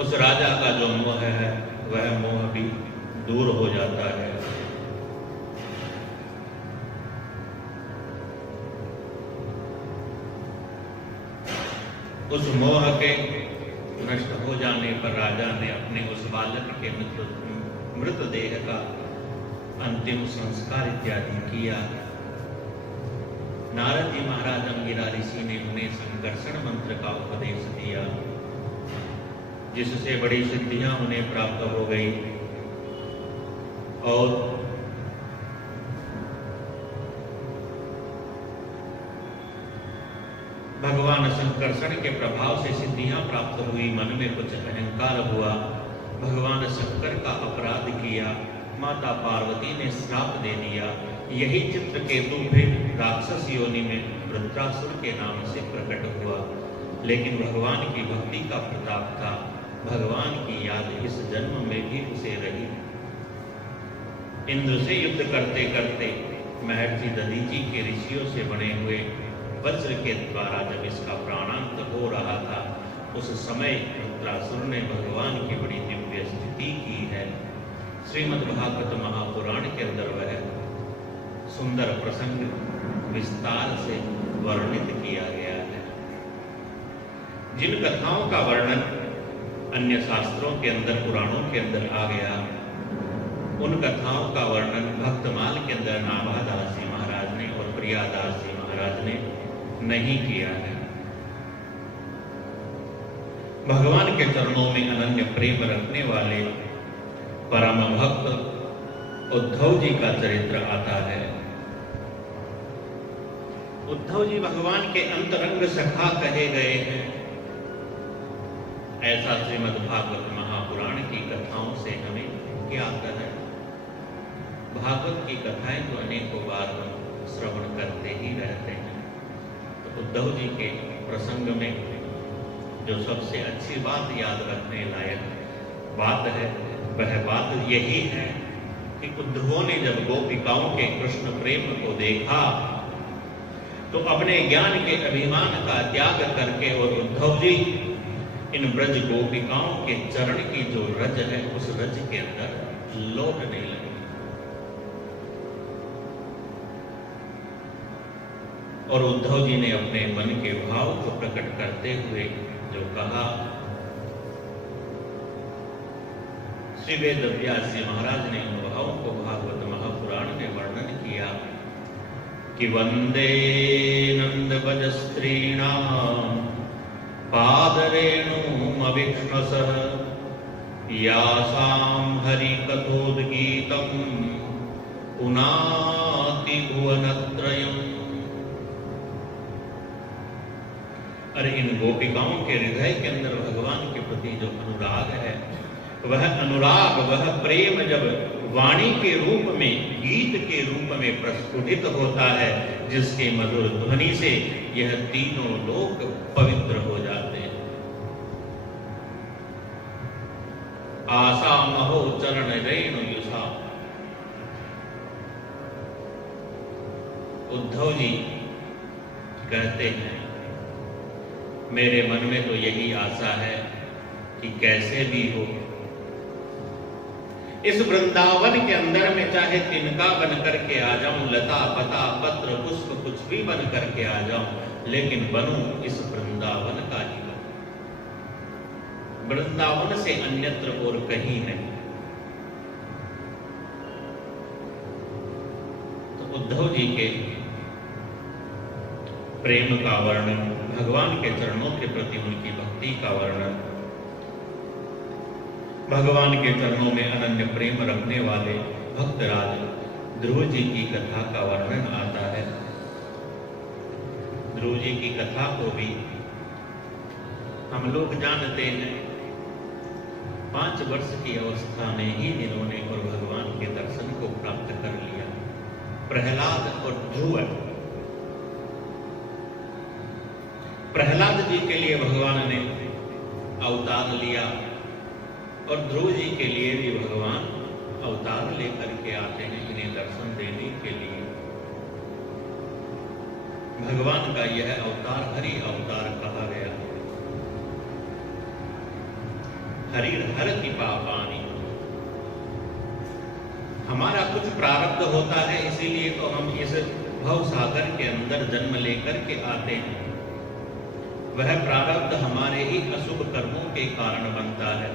उस राजा का जो मोह है वह मोह भी दूर हो जाता है। उस मोह के नष्ट हो जाने पर राजा ने अपने उस बालक के मृतदेह का अंतिम संस्कार इत्यादि किया। नारद जी महाराज अंगिरा ऋषि ने उन्हें संकर्षण मंत्र का उपदेश दिया, जिससे बड़ी सिद्धियां उन्हें प्राप्त हो गई और भगवान संकर्षण के प्रभाव से सिद्धियां प्राप्त हुई। मन में कुछ अहंकार हुआ, भगवान शंकर का अपराध किया, माता पार्वती ने श्राप दे दिया। यही चित्रकेतु फिर राक्षस योनि में वृत्रासुर के नाम से प्रकट हुआ। लेकिन भगवान की भक्ति का प्रताप था, भगवान की याद इस जन्म में भी उसे रही। इंद्र से युद्ध करते करते महर्षि दधीचि के ऋषियों से बने हुए वज्र के द्वारा जब इसका प्राणांत हो रहा था, उस समय वृत्रासुर ने भगवान की बड़ी दिव्य स्तुति की है। श्रीमद् भागवत महापुराण के अंदर वह सुंदर प्रसंग विस्तार से वर्णित किया गया है। जिन कथाओं का वर्णन अन्य शास्त्रों के अंदर, पुराणों के अंदर आ गया, उन कथाओं का वर्णन भक्तमाल के अंदर नाभादास जी महाराज ने और प्रियादास जी महाराज ने नहीं किया है। भगवान के चरणों में अनन्य प्रेम रखने वाले परम भक्त उद्धव जी का चरित्र आता है। उद्धव जी भगवान के अंतरंग सखा कहे गए हैं। ऐसा श्रीमद् भागवत महापुराण की कथाओं से हमें ज्ञात है। भागवत की कथाएं तो अनेकों बार हम श्रवण करते ही रहते हैं। तो उद्धव जी के प्रसंग में जो सबसे अच्छी बात याद रखने लायक बात है, वह बात यही है कि उद्धवों ने जब गोपिकाओं के कृष्ण प्रेम को देखा तो अपने ज्ञान के अभिमान का त्याग करके और उद्धव जी इन ब्रज गोपिकाओं के चरण की जो रज है, उस रज के अंदर लौटने लगे। और उद्धव जी ने अपने मन के भाव को प्रकट करते हुए जो कहा, श्री वेद व्यास जी महाराज ने उन भावों को भागवत महापुराण में वर्णन किया कि वंदे नंद भज स्त्रीणाम पादरेणुम अविक्ष्णसः यासाम हरि कथोद्गीतम पुनाति भुवनत्रयम्। अरे इन गोपिकाओं के हृदय के अंदर भगवान के प्रति जो अनुराग है, वह अनुराग, वह प्रेम जब वाणी के रूप में, गीत के रूप में प्रस्फुटित होता है, जिसके मधुर ध्वनि से यह तीनों लोक पवित्र हो जाते हैं। आशा महो चरण रेणु युषा। उद्धव जी कहते हैं, मेरे मन में तो यही आशा है कि कैसे भी हो इस वृंदावन के अंदर में चाहे तिनका बन करके आ जाऊं, लता पता पत्र पुष्प कुछ भी बन करके आ जाऊं, लेकिन बनूं इस वृंदावन का ही बनूं, वृंदावन से अन्यत्र और कहीं नहीं। तो उद्धव जी के प्रेम का वर्णन, भगवान के चरणों के प्रति उनकी भक्ति का वर्णन, भगवान के चरणों में अनन्य प्रेम रखने वाले भक्तराज ध्रुव जी की कथा का वर्णन आता है। ध्रुव जी की कथा को भी हम लोग जानते हैं। 5 वर्ष की अवस्था में ही इन्होंने और भगवान के दर्शन को प्राप्त कर लिया। प्रहलाद और ध्रुव, प्रहलाद जी के लिए भगवान ने अवतार लिया और ध्रुव जी के लिए भी भगवान अवतार लेकर के आते हैं इन्हें दर्शन देने के लिए। भगवान का यह अवतार हरि अवतार कहा गया। हरि हर की पापानी, हमारा कुछ प्रारब्ध होता है, इसीलिए तो हम इस भव सागर के अंदर जन्म लेकर के आते हैं। वह प्रारब्ध हमारे ही अशुभ कर्मों के कारण बनता है।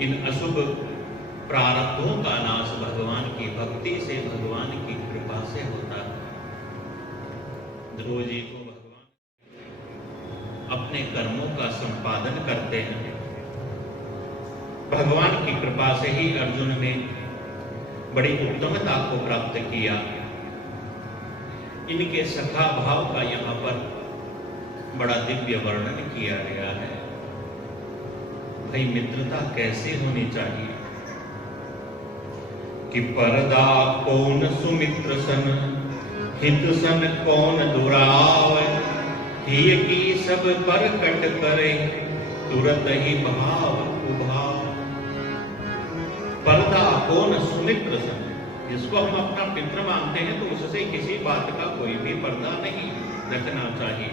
इन अशुभ प्रारब्धों का नाश भगवान की भक्ति से, भगवान की कृपा से होता है। ध्रुव जी को भगवान अपने कर्मों का संपादन करते हैं। भगवान की कृपा से ही अर्जुन ने बड़ी उत्तमता को प्राप्त किया। इनके सखा भाव का यहाँ पर बड़ा दिव्य वर्णन किया गया है। भाई मित्रता कैसे होनी चाहिए कि परदा कौन सुमित्र सन, हित सन कौन दुरावै, हिय की सब परकट करे, तुरत ही भाव उभाव। परदा कौन सुमित्र सन, जिसको हम अपना मित्र मानते हैं तो उससे किसी बात का कोई भी पर्दा नहीं रखना चाहिए।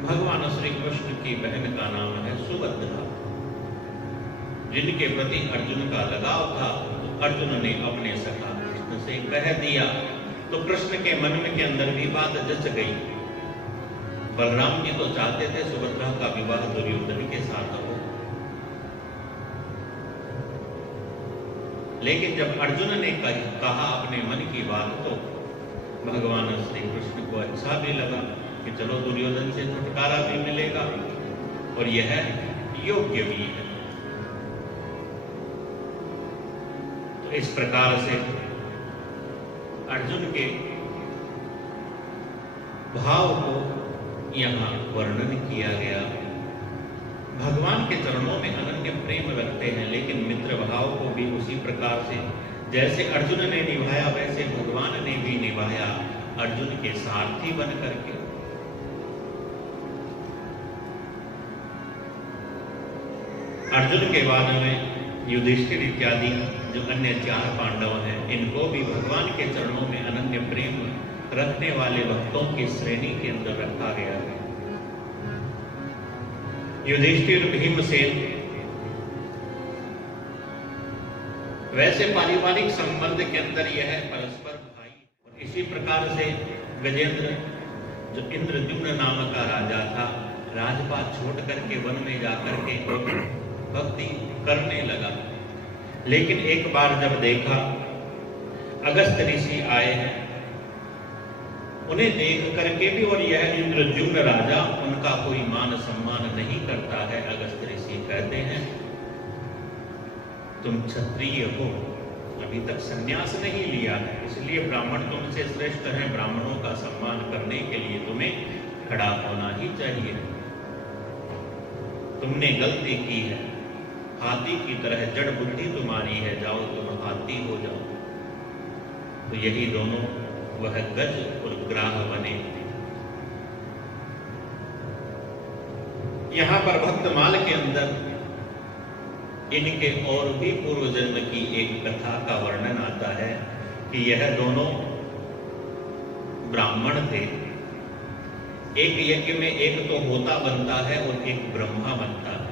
भगवान श्री कृष्ण की बहन का नाम है सुभद्रा, जिनके प्रति अर्जुन का लगाव था। तो अर्जुन ने अपने सखा कृष्ण से कह दिया तो कृष्ण के मन में के अंदर भी बात जच गई। बलराम जी तो चाहते थे सुभद्रा का विवाह दुर्योधन के साथ हो, लेकिन जब अर्जुन ने कहा अपने मन की बात तो भगवान श्री कृष्ण को अच्छा भी लगा कि चलो दुर्योधन से छुटकारा भी मिलेगा और यह योग्य भी है। तो इस प्रकार से अर्जुन के भाव को यहाँ वर्णन किया गया। भगवान के चरणों में अनन्य प्रेम रखते हैं, लेकिन मित्र भाव को भी उसी प्रकार से जैसे अर्जुन ने निभाया वैसे भगवान ने भी निभाया, अर्जुन के सारथी बन करके। अर्जुन के बाद में युधिष्ठिर इत्यादि जो अन्य 4 पांडव हैं, इनको भी भगवान के चरणों में अनन्य प्रेम रखने वाले भक्तों की श्रेणी के अंदर रखा गया है। युधिष्ठिर, भीमसेन, वैसे पारिवारिक संबंध के अंदर यह है परस्पर भाई। और इसी प्रकार से गजेंद्र, जो इंद्रद्युम्न नाम का राजा था, राजपाट छोड़ करके वन में जाकर के भक्ति करने लगा। लेकिन एक बार जब देखा अगस्त ऋषि आए हैं, उन्हें देख करके भी और यह इंद्रद्युम्न राजा उनका कोई मान सम्मान नहीं करता है। अगस्त ऋषि कहते हैं तुम क्षत्रिय हो, अभी तक संन्यास नहीं लिया है, इसलिए ब्राह्मण तुमसे श्रेष्ठ हैं। ब्राह्मणों का सम्मान करने के लिए तुम्हें खड़ा होना ही चाहिए। तुमने गलती की है, हाथी की तरह जड़ बुद्धि तुम्हारी है, जाओ तुम हाथी हो जाओ। तो यही दोनों वह गज और ग्राह बने। यहां पर भक्तमाल के अंदर इनके और भी पूर्व जन्म की एक कथा का वर्णन आता है कि यह दोनों ब्राह्मण थे। एक यज्ञ में एक तो होता बनता है और एक ब्रह्मा बनता है।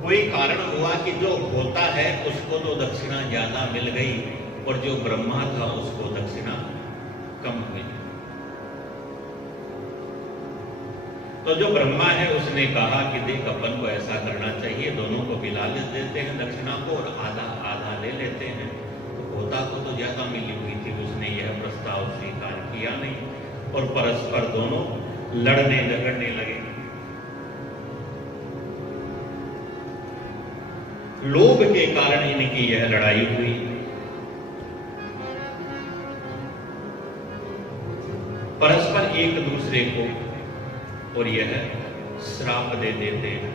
कोई कारण हुआ कि जो होता है उसको तो दक्षिणा ज्यादा मिल गई और जो ब्रह्मा था उसको दक्षिणा कम मिली। तो जो ब्रह्मा है उसने कहा कि देख अपन को ऐसा करना चाहिए, दोनों को मिला देते हैं दक्षिणा को और आधा आधा ले लेते हैं। तो होता तो ज्यादा मिली हुई थी, उसने यह प्रस्ताव स्वीकार किया नहीं और परस्पर दोनों लड़ने झगड़ने लगे। लोभ के कारण इनकी यह लड़ाई हुई। परस्पर एक दूसरे को और यह श्राप दे देते हैं।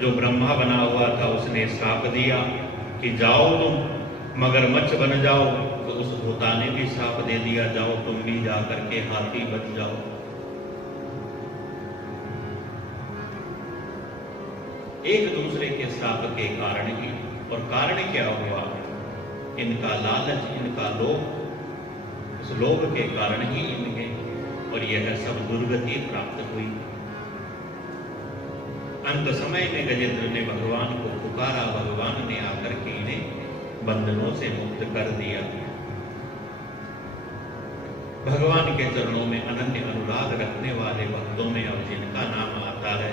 जो ब्रह्मा बना हुआ था उसने श्राप दिया कि जाओ तुम मगरमच्छ बन जाओ, तो उस होता ने भी श्राप दे दिया, जाओ तुम भी जा करके हाथी बन जाओ। एक दूसरे के श्राप के कारण ही, और कारण क्या हुआ? इनका लालच, इनका लोभ, उस लोभ के कारण ही इनके और यह सब दुर्गति प्राप्त हुई। अंत समय में गजेंद्र ने भगवान को पुकारा, भगवान ने आकर के इन्हें बंधनों से मुक्त कर दिया। भगवान के चरणों में अनन्य अनुराग रखने वाले भक्तों में अब जिनका नाम आता है,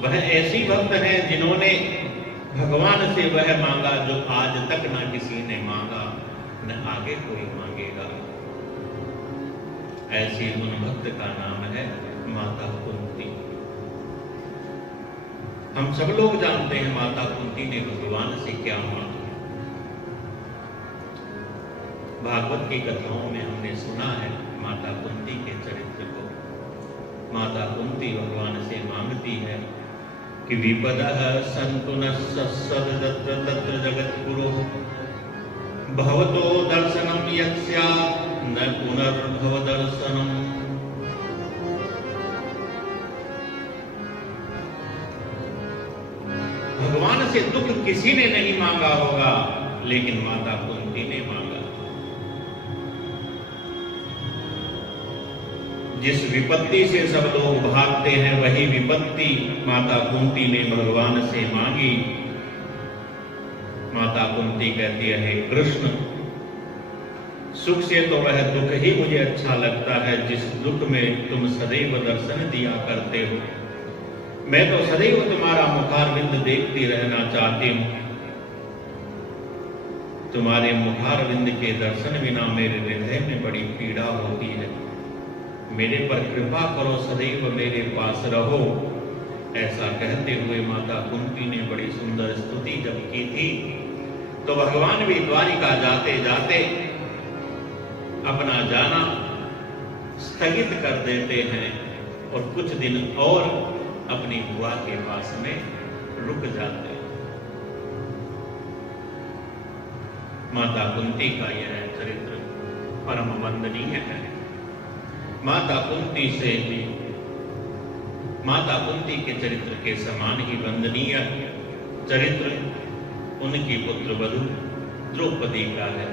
वह ऐसी भक्त हैं जिन्होंने भगवान से वह मांगा जो आज तक ना किसी ने मांगा, न आगे कोई मांगेगा। ऐसी उन भक्त का नाम है माता कुंती। हम सब लोग जानते हैं माता कुंती ने भगवान से क्या मांगा। भागवत की कथाओं में हमने सुना है माता कुंती के चरित्र को। माता कुंती भगवान से मांगती है कि विपदः सन्तु नः तत्र तत्र जगत्पुरो भवतो दर्शनं यत्स्या न पुनर्भव दर्शनम। भगवान से दुख किसी ने नहीं मांगा होगा, लेकिन माता कुंती ने मांगा। जिस विपत्ति से सब लोग भागते हैं वही विपत्ति माता कुंती ने भगवान से मांगी। माता कुंती कहती है, हे कृष्ण, सुख से तो वह दुख ही मुझे अच्छा लगता है जिस दुख में तुम सदैव दर्शन दिया करते हो। मैं तो सदैव तुम्हारा मुखारविंद देखती रहना चाहती हूं। तुम्हारे मुखारविंद के दर्शन बिना मेरे हृदय में बड़ी पीड़ा होती है। मेरे पर कृपा करो, सदैव मेरे पास रहो। ऐसा कहते हुए माता कुंती ने बड़ी सुंदर स्तुति जब की थी, तो भगवान भी द्वारिका जाते जाते अपना जाना स्थगित कर देते हैं और कुछ दिन और अपनी बुआ के पास में रुक जाते हैं। माता कुंती का यह चरित्र परम वंदनीय है। माता कुंती से भी, माता कुंती के चरित्र के समान ही वंदनीय चरित्र उनकी पुत्र वधू द्रौपदी का है।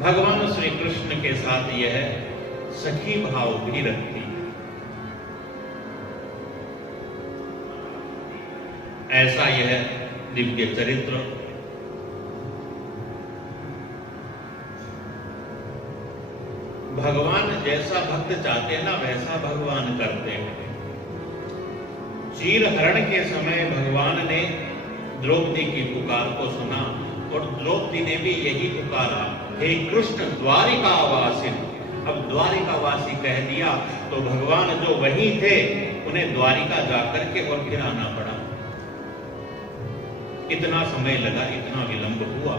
भगवान श्री कृष्ण के साथ यह सखी भाव भी रखती। ऐसा यह दिव्य चरित्र भगवान जैसा भक्त चाहते हैं ना वैसा भगवान करते हैं। चीर हरण के समय भगवान ने द्रौपदी की पुकार को सुना और द्रौपदी ने भी यही पुकारा, हे कृष्ण द्वारिकावासी। अब द्वारिकावासी कह दिया तो भगवान जो वहीं थे उन्हें द्वारिका जाकर के और फिर आना पड़ा। इतना समय लगा, इतना विलंब हुआ।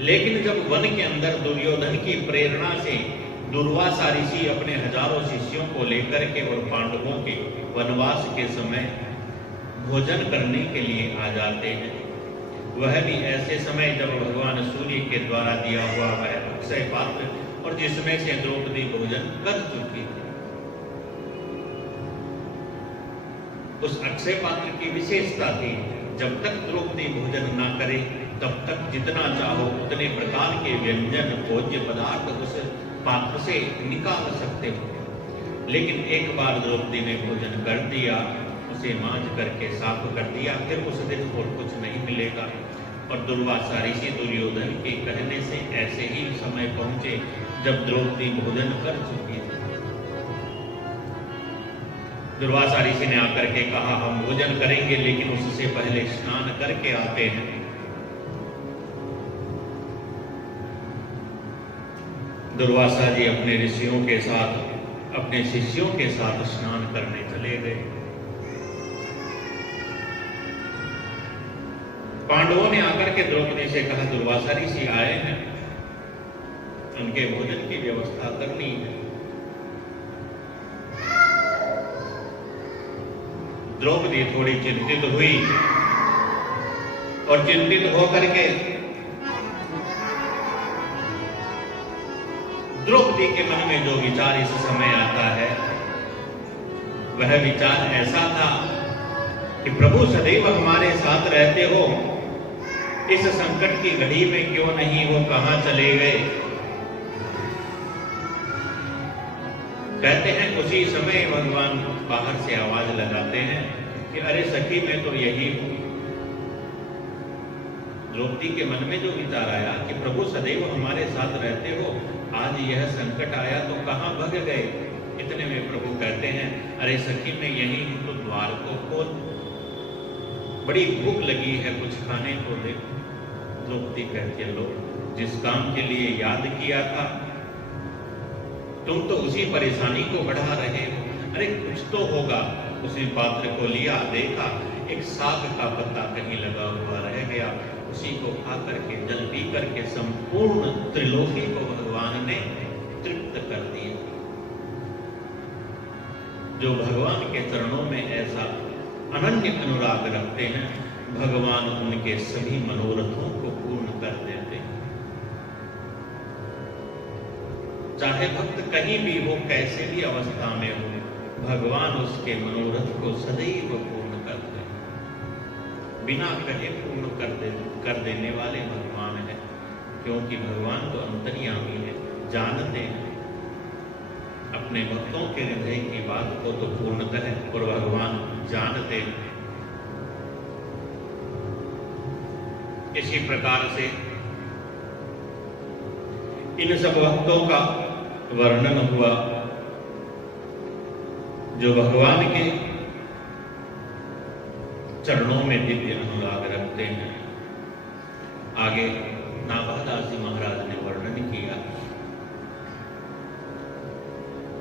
लेकिन जब वन के अंदर दुर्योधन की प्रेरणा से दुर्वासा ऋषि अपने हजारों शिष्यों को लेकर के और पांडवों के वनवास के समय भोजन करने के लिए आ जाते हैं, वह भी ऐसे समय जब भगवान सूर्य के द्वारा दिया हुआ वह अक्षय पात्र और जिसमें से द्रौपदी भोजन कर चुकी थी। उस अक्षय पात्र की विशेषता थी, जब तक द्रौपदी भोजन ना करे तब तक जितना चाहो उतने प्रकार के व्यंजन भोज्य पदार्थ उस पात्र से निकाल सकते हो। लेकिन एक बार द्रौपदी ने भोजन कर दिया, उस से मांझ करके साफ कर दिया, फिर उस दिन और कुछ नहीं मिलेगा। और दुर्वासा ऋषि दुर्योधन के कहने से ऐसे ही समय पहुंचे जब द्रौपदी भोजन कर चुकी थी। दुर्वासा ऋषि ने आकर के कहा, हम भोजन करेंगे लेकिन उससे पहले स्नान करके आते हैं। दुर्वासा जी अपने ऋषियों के साथ, अपने शिष्यों के साथ स्नान करने चले गए। पांडवों ने आकर के द्रौपदी से कहा, दुर्वासा ऋषि आए हैं, उनके भोजन की व्यवस्था करनी है। द्रौपदी थोड़ी चिंतित हुई और चिंतित होकर के द्रौपदी के मन में जो विचार इस समय आता है वह विचार ऐसा था कि प्रभु सदैव हमारे साथ रहते हो, इस संकट की घड़ी में क्यों नहीं हो, कहां चले गए। कहते हैं उसी समय भगवान बाहर से आवाज लगाते हैं कि अरे सखी मैं तो यही हूं। द्रौपदी के मन में जो विचार आया कि प्रभु सदैव हमारे साथ रहते हो, आज यह संकट आया तो कहां भग गए। इतने में प्रभु कहते हैं, अरे सखी मैं यही हूं तो द्वार को खोल, बड़ी भूख लगी है, कुछ खाने को दे। द्रौपदी कहती है, लो जिस काम के लिए याद किया था तुम तो उसी परेशानी को बढ़ा रहे हो। अरे कुछ तो होगा। उसी पात्र को लिया, देखा एक साग का पत्ता कहीं लगा हुआ रह गया, उसी को खा करके जल पी करके संपूर्ण त्रिलोकी को भगवान ने तृप्त कर दिया। जो भगवान के चरणों में ऐसा अनन्य अनुराग रखते हैं, भगवान उनके सभी मनोरथों को पूर्ण कर देते हैं। चाहे भक्त कहीं भी हो, कैसे भी अवस्था में हो, भगवान उसके मनोरथ को सदैव पूर्ण करते हैं। बिना कहे पूर्ण कर देने वाले भगवान है, क्योंकि भगवान तो अंतर्यामी है, जानते हैं अपने भक्तों के हृदय की बात को तो पूर्णतः है और भगवान जानते हैं। इसी प्रकार से इन सब भक्तों का वर्णन हुआ जो भगवान के चरणों में दिव्य अनुराग रखते हैं। आगे नाभादास जी महाराज ने वर्णन किया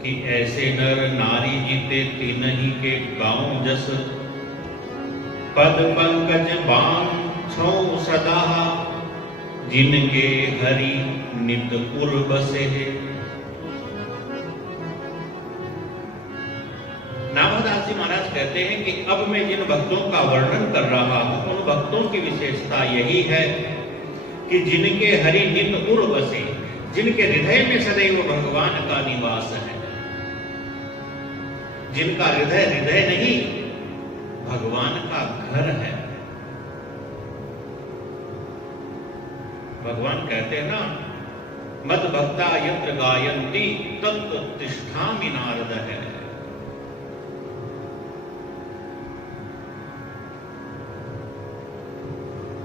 कि ऐसे नर नारी जीते तीनही के गांव जस, पद पंकज बांछो सदा, जिनके हरि नित पुर बसे। नाभादास जी महाराज कहते हैं कि अब मैं जिन भक्तों का वर्णन कर रहा हूं, उन भक्तों की विशेषता यही है कि जिनके हरि नित पुर बसे, जिनके हृदय में सदैव भगवान का निवास है, जिनका हृदय हृदय नहीं भगवान का घर है। भगवान कहते हैं ना, मद भक्ता यत्र गायन्ति तत्र तिष्ठामि नारद है।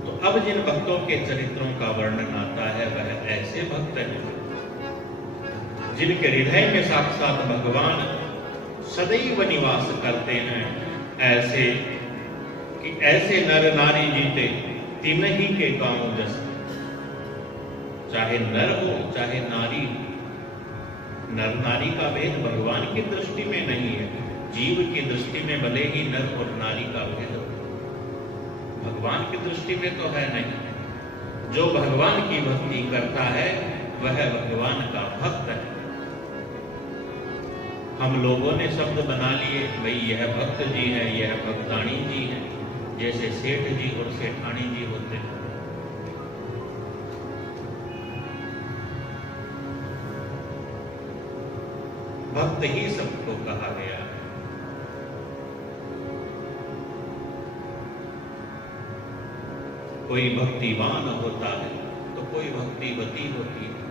तो अब जिन भक्तों के चरित्रों का वर्णन आता है वह ऐसे भक्त हैं जिनके हृदय में साक्षात भगवान सदैव निवास करते हैं। ऐसे कि ऐसे नर नारी जीते तीन ही के गांव जस, चाहे नर हो चाहे नारी, नर नारी का भेद भगवान की दृष्टि में नहीं है, जीव की दृष्टि में भले ही नर और नारी का भेद हो, भगवान की दृष्टि में तो है नहीं। जो भगवान की भक्ति करता है वह भगवान का भक्त है। हम लोगों ने शब्द बना लिए, भाई यह भक्त जी है, यह भक्ताणी जी है, जैसे सेठ जी और सेठानी जी होते हैं। भक्त ही सबको कहा गया है। कोई भक्तिवान होता है तो कोई भक्तिवती होती है।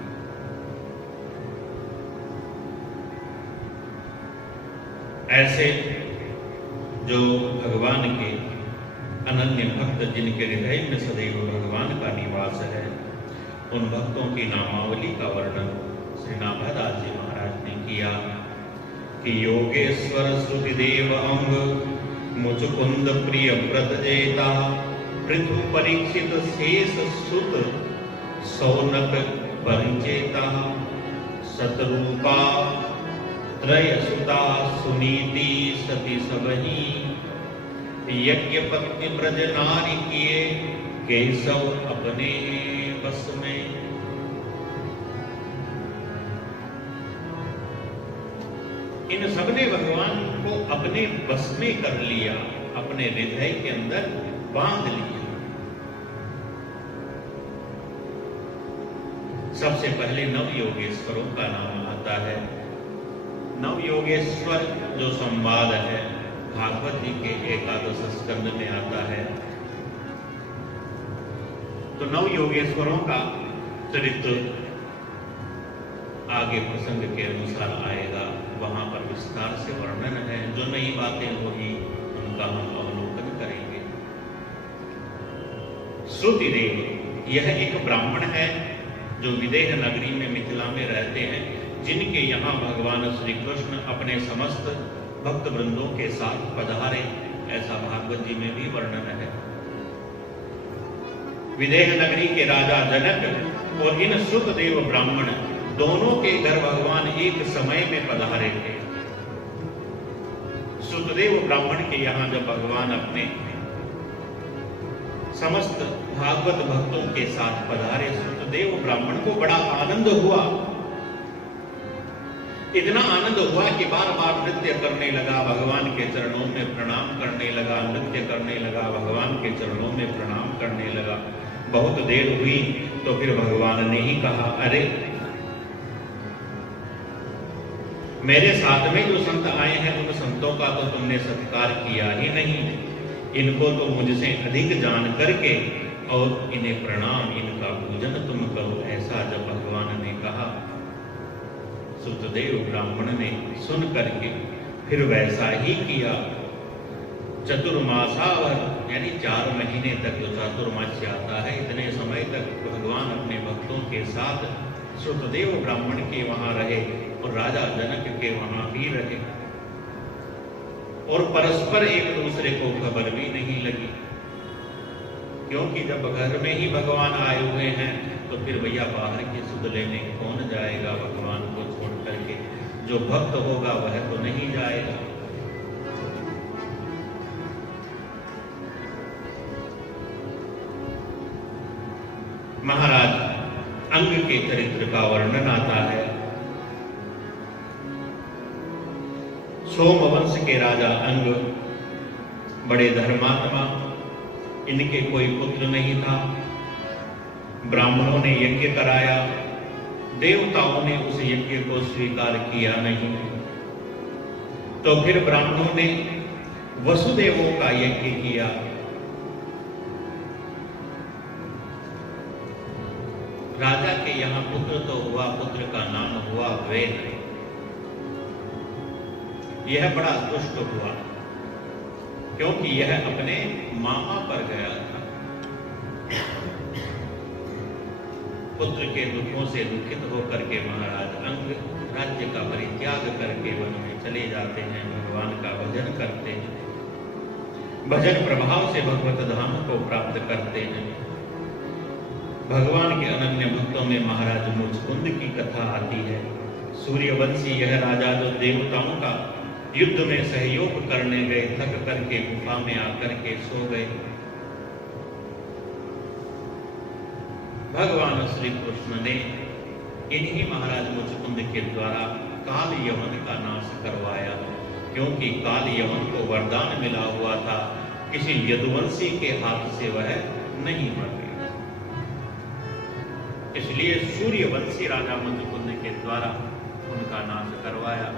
ऐसे जो भगवान के अनन्य भक्त जिनके हृदय में सदैव भगवान का निवास है, उन भक्तों की नामावली का वर्णन श्री नाभादास जी महाराज ने किया कि योगेश्वर श्रुतिदेव अंग मुचुकुंद प्रिय व्रत जेता पृथु परीक्षित शेष सुत सौनक परिचेता सतरूपा त्रय सुता सुनीति सती सबही यज्ञ पत्नी ब्रज नारी किए केशव अपने बस में। इन सबने भगवान को अपने बस में कर लिया, अपने हृदय के अंदर बांध लिया। सबसे पहले नव योगेश्वरों का नाम आता है। नव योगेश्वर जो संवाद है भागवत जी के 11 स्कंद में आता है। तो नव योगेश्वरों का चरित्र आगे प्रसंग के अनुसार आएगा, वहां पर विस्तार से वर्णन है। जो नई बातें होगी उनका हम अवलोकन करेंगे। श्रुतिदेव यह एक ब्राह्मण है जो विदेह नगरी में मिथिला में रहते हैं, जिनके यहाँ भगवान श्री कृष्ण अपने समस्त भक्त वृंदों के साथ पधारे, ऐसा भागवत जी में भी वर्णन है। विदेह नगरी के राजा जनक और इन श्रुतदेव ब्राह्मण दोनों के घर भगवान एक समय में पधारे थे। श्रुतदेव ब्राह्मण के यहाँ जब भगवान अपने समस्त भागवत भक्तों के साथ पधारे, श्रुतदेव ब्राह्मण को बड़ा आनंद हुआ। इतना आनंद हुआ कि बार बार नृत्य करने लगा, भगवान के चरणों में प्रणाम करने लगा, नृत्य करने लगा, भगवान के चरणों में प्रणाम करने लगा। बहुत देर हुई तो फिर भगवान ने ही कहा, अरे मेरे साथ में जो संत आए हैं उन संतों का तो तुमने सत्कार किया ही नहीं, इनको तो मुझसे अधिक जान करके और इन्हें प्रणाम, इनका पूजन तुम करो। ऐसा जब भगवान ने कहा, श्रुतदेव ब्राह्मण ने सुन करके फिर वैसा ही किया। चतुर्मासावर यानी 4 महीने तक जो चातुर्मास्य आता है, इतने समय तक भगवान अपने भक्तों के साथ श्रुतदेव ब्राह्मण के वहां रहे और राजा जनक के वहां भी रहे, और परस्पर एक दूसरे को खबर भी नहीं लगी, क्योंकि जब घर में ही भगवान आए हुए हैं तो फिर भैया बाहर की सुध लेने कौन जाएगा भगवान को छोड़ करके। जो भक्त होगा वह तो नहीं जाएगा। महाराज अंग के चरित्र का वर्णन आता है। सोमवंश के राजा अंग बड़े धर्मात्मा, इनके कोई पुत्र नहीं था। ब्राह्मणों ने यज्ञ कराया, देवताओं ने उस यज्ञ को स्वीकार किया नहीं, तो फिर ब्राह्मणों ने वसुदेवों का यज्ञ किया। राजा के यहाँ पुत्र तो हुआ, पुत्र का नाम हुआ वेद। यह बड़ा दुष्ट हुआ क्योंकि यह अपने मामा पर गया था। पुत्र के दुखों से दुखित होकर के महाराज अंग राज्य का परित्याग करके वन में चले जाते हैं, भगवान का भजन करते हैं, भजन प्रभाव से भगवत धाम को प्राप्त करते हैं। भगवान के अनन्य भक्तों में महाराज मुचकुंद की कथा आती है। सूर्यवंशी यह राजा जो देवताओं का युद्ध में सहयोग करने गए, थक करके गुफा में आकर के सो गए। भगवान श्री कृष्ण ने इन्हीं महाराज मुचकुंद के द्वारा काल यवन का नाश करवाया, क्योंकि काल यवन को वरदान मिला हुआ था, किसी यदुवंशी के हाथ से वह नहीं मर गया। इसलिए सूर्यवंशी राजा मुचकुंद के द्वारा उनका नाश करवाया।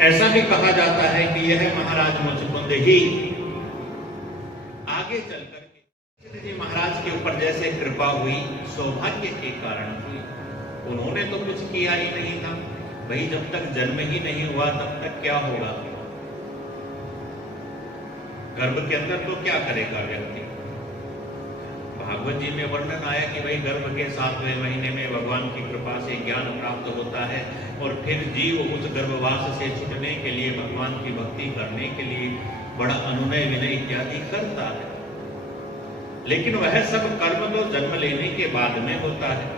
ऐसा भी कहा जाता है कि यह महाराज मुचकुंद ही आगे चलकर जी महाराज के ऊपर जैसे कृपा हुई, सौभाग्य के कारण हुई। उन्होंने तो कुछ किया ही नहीं था, भाई जब तक जन्म ही नहीं हुआ तब तक क्या होगा। गर्भ के अंदर तो क्या करेगा व्यक्ति? भागवत जी में वर्णन आया कि भाई गर्भ के 7वें महीने में भगवान की कृपा से ज्ञान प्राप्त होता है और फिर जीव उस गर्भवास से छूटने के लिए, भगवान की भक्ति करने के लिए बड़ा अनुनय विनय इत्यादि करता है। लेकिन वह सब कर्म तो जन्म लेने के बाद में होता है।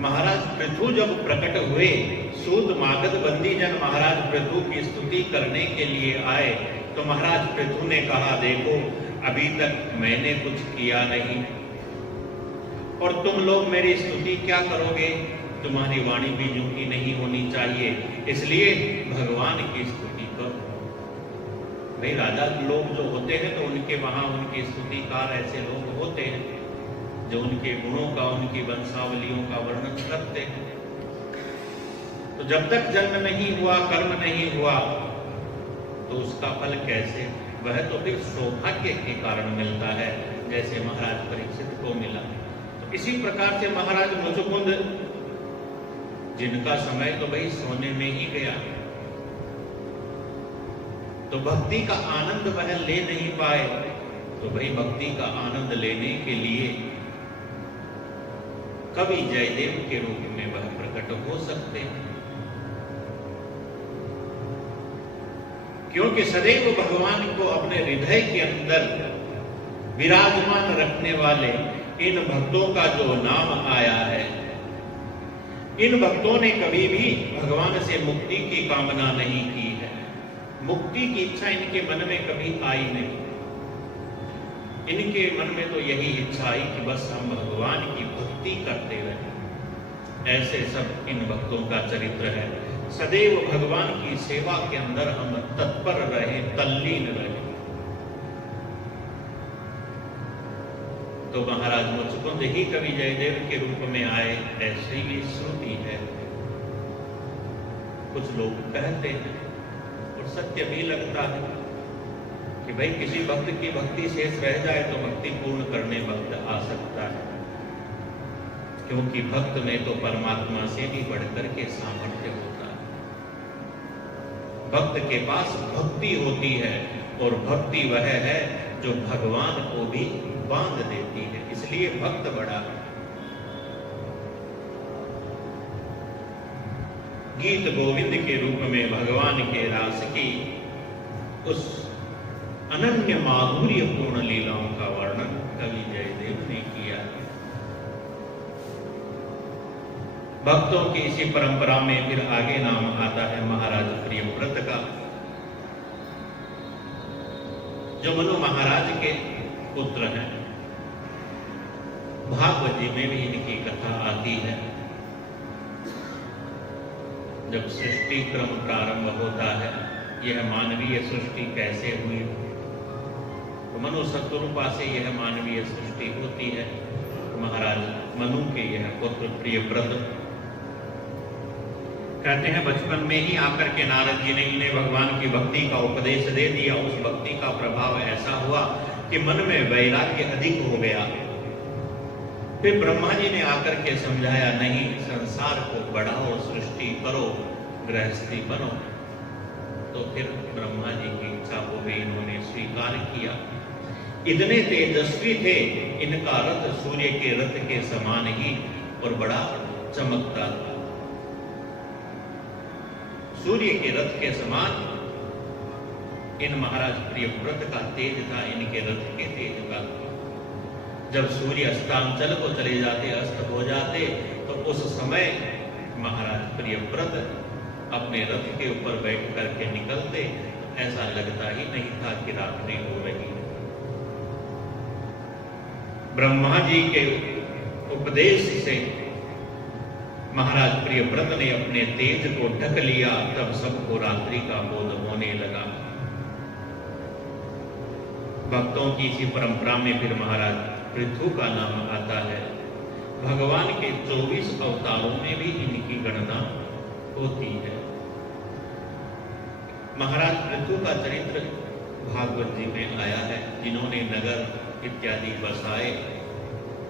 महाराज पृथु जब प्रकट हुए, सूत मागध बंदी जन महाराज पृथु की स्तुति करने के लिए आए, तो महाराज पृथु ने कहा, देखो अभी तक मैंने कुछ किया नहीं और तुम लोग मेरी स्तुति क्या करोगे? तुम्हारी वाणी भी झूठी नहीं होनी चाहिए, इसलिए भगवान की स्तुति करो। भाई राजा लोग जो होते हैं तो उनके वहां उनकी स्तुतिकार ऐसे लोग होते हैं जो उनके गुणों का, उनकी वंशावलियों का वर्णन करते हैं। तो जब तक जन्म नहीं हुआ, कर्म नहीं हुआ, तो उसका फल कैसे? वह तो फिर सौभाग्य के कारण मिलता है, जैसे महाराज परीक्षित को मिला। तो इसी प्रकार से महाराज मुचुकुंद, जिनका समय तो भाई सोने में ही गया, तो भक्ति का आनंद वह ले नहीं पाए, तो भाई भक्ति का आनंद लेने के लिए कवि जयदेव के रूप में वह प्रकट हो सकते हैं। क्योंकि सदैव भगवान को अपने हृदय के अंदर विराजमान रखने वाले इन भक्तों का जो नाम आया है, इन भक्तों ने कभी भी भगवान से मुक्ति की कामना नहीं की है। मुक्ति की इच्छा इनके मन में कभी आई नहीं। इनके मन में तो यही इच्छा आई कि बस हम भगवान की भक्ति करते रहे। ऐसे सब इन भक्तों का चरित्र है। सदैव भगवान की सेवा के अंदर हम तत्पर रहे, तल्लीन रहे। तो महाराज मुचुकुंद ही कवि जयदेव के रूप में आए, ऐसी भी श्रुति है। कुछ लोग कहते हैं और सत्य भी लगता है कि भाई किसी भक्त की भक्ति शेष रह जाए तो भक्ति पूर्ण करने वक्त आ सकता है, क्योंकि भक्त में तो परमात्मा से भी बढ़कर के सामर्थ्य होता है। भक्त के पास भक्ति होती है और भक्ति वह है जो भगवान को भी बांध देती है, इसलिए भक्त बड़ा है। गीत गोविंद के रूप में भगवान के रास की उस अनन्य माधुर्य पूर्ण लीलाओं का वर्णन कवि जयदेव ने किया है। भक्तों की इसी परंपरा में फिर आगे नाम आता है महाराज प्रियव्रत का, जो मनु महाराज के पुत्र हैं। भागवत जी में भी इनकी कथा आती है। जब सृष्टि क्रम प्रारंभ होता है, यह मानवीय सृष्टि कैसे हुई, तो मनु शत्रुपा से यह मानवीय सृष्टि होती है। महाराज मनु के यह पुत्र प्रियव्रत कहते हैं, बचपन में ही आकर के नारद जी ने इन्हें भगवान की भक्ति का उपदेश दे दिया। उस भक्ति का प्रभाव ऐसा हुआ कि मन में वैराग्य अधिक हो गया। फिर ब्रह्मा जी ने आकर के समझाया, नहीं, संसार को बढ़ाओ, सृष्टि करो, गृहस्थी बनो। तो फिर ब्रह्मा जी की इच्छा को भी इन्होंने स्वीकार किया। इतने तेजस्वी थे, इनका रथ सूर्य के रथ के समान ही और बड़ा चमकता था। सूर्य के रथ के समान इन महाराज प्रियव्रत का तेज था, इनके रथ के तेज का। जब सूर्य अस्तांचल को चले जाते, अस्त हो जाते, तो उस समय महाराज प्रियव्रत अपने रथ के ऊपर बैठ करके निकलते, तो ऐसा लगता ही नहीं था कि रात्रि हो रही है। ब्रह्मा जी के उपदेश से महाराज प्रियव्रत ने अपने तेज को ढक लिया, तब सबको रात्रि का बोध होने लगा। भक्तों की इसी परंपरा में फिर महाराज पृथु का नाम आता है। भगवान के 24 अवतारों में भी इनकी गणना होती है। महाराज पृथु का चरित्र भागवत जी में आया है, जिन्होंने नगर इत्यादि बसाए।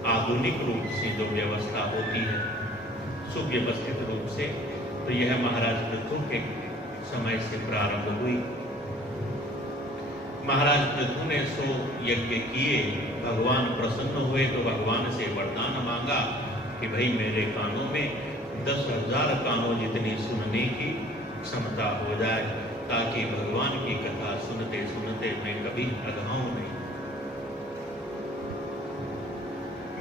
आधुनिक रूप से जो व्यवस्था होती है सुव्यवस्थित रूप से, तो यह महाराज पृथु के समय से प्रारंभ हुई। महाराज पृथु ने सो यज्ञ किए, भगवान प्रसन्न हुए तो भगवान से वरदान मांगा कि भाई मेरे कानों में 10,000 कानों जितनी सुनने की क्षमता हो जाए, ताकि भगवान की कथा सुनते सुनते मैं कभी अघाऊं नहीं।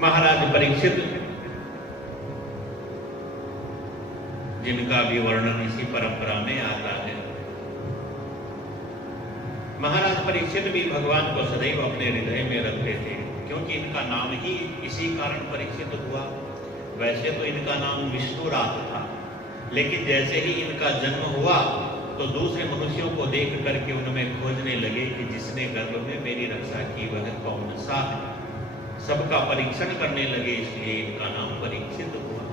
महाराज परीक्षित, जिनका भी वर्णन इसी परंपरा में आता है, महाराज परीक्षित भी भगवान को सदैव अपने हृदय में रखते थे, क्योंकि इनका नाम ही इसी कारण परीक्षित हुआ। वैसे तो इनका नाम विष्णुरात था, लेकिन जैसे ही इनका जन्म हुआ तो दूसरे मनुष्यों को देख करके उनमें खोजने लगे कि जिसने गर्भ में मेरी रक्षा की वह कौन सा है। सबका परीक्षण करने लगे, इसलिए इनका नाम परीक्षित हुआ।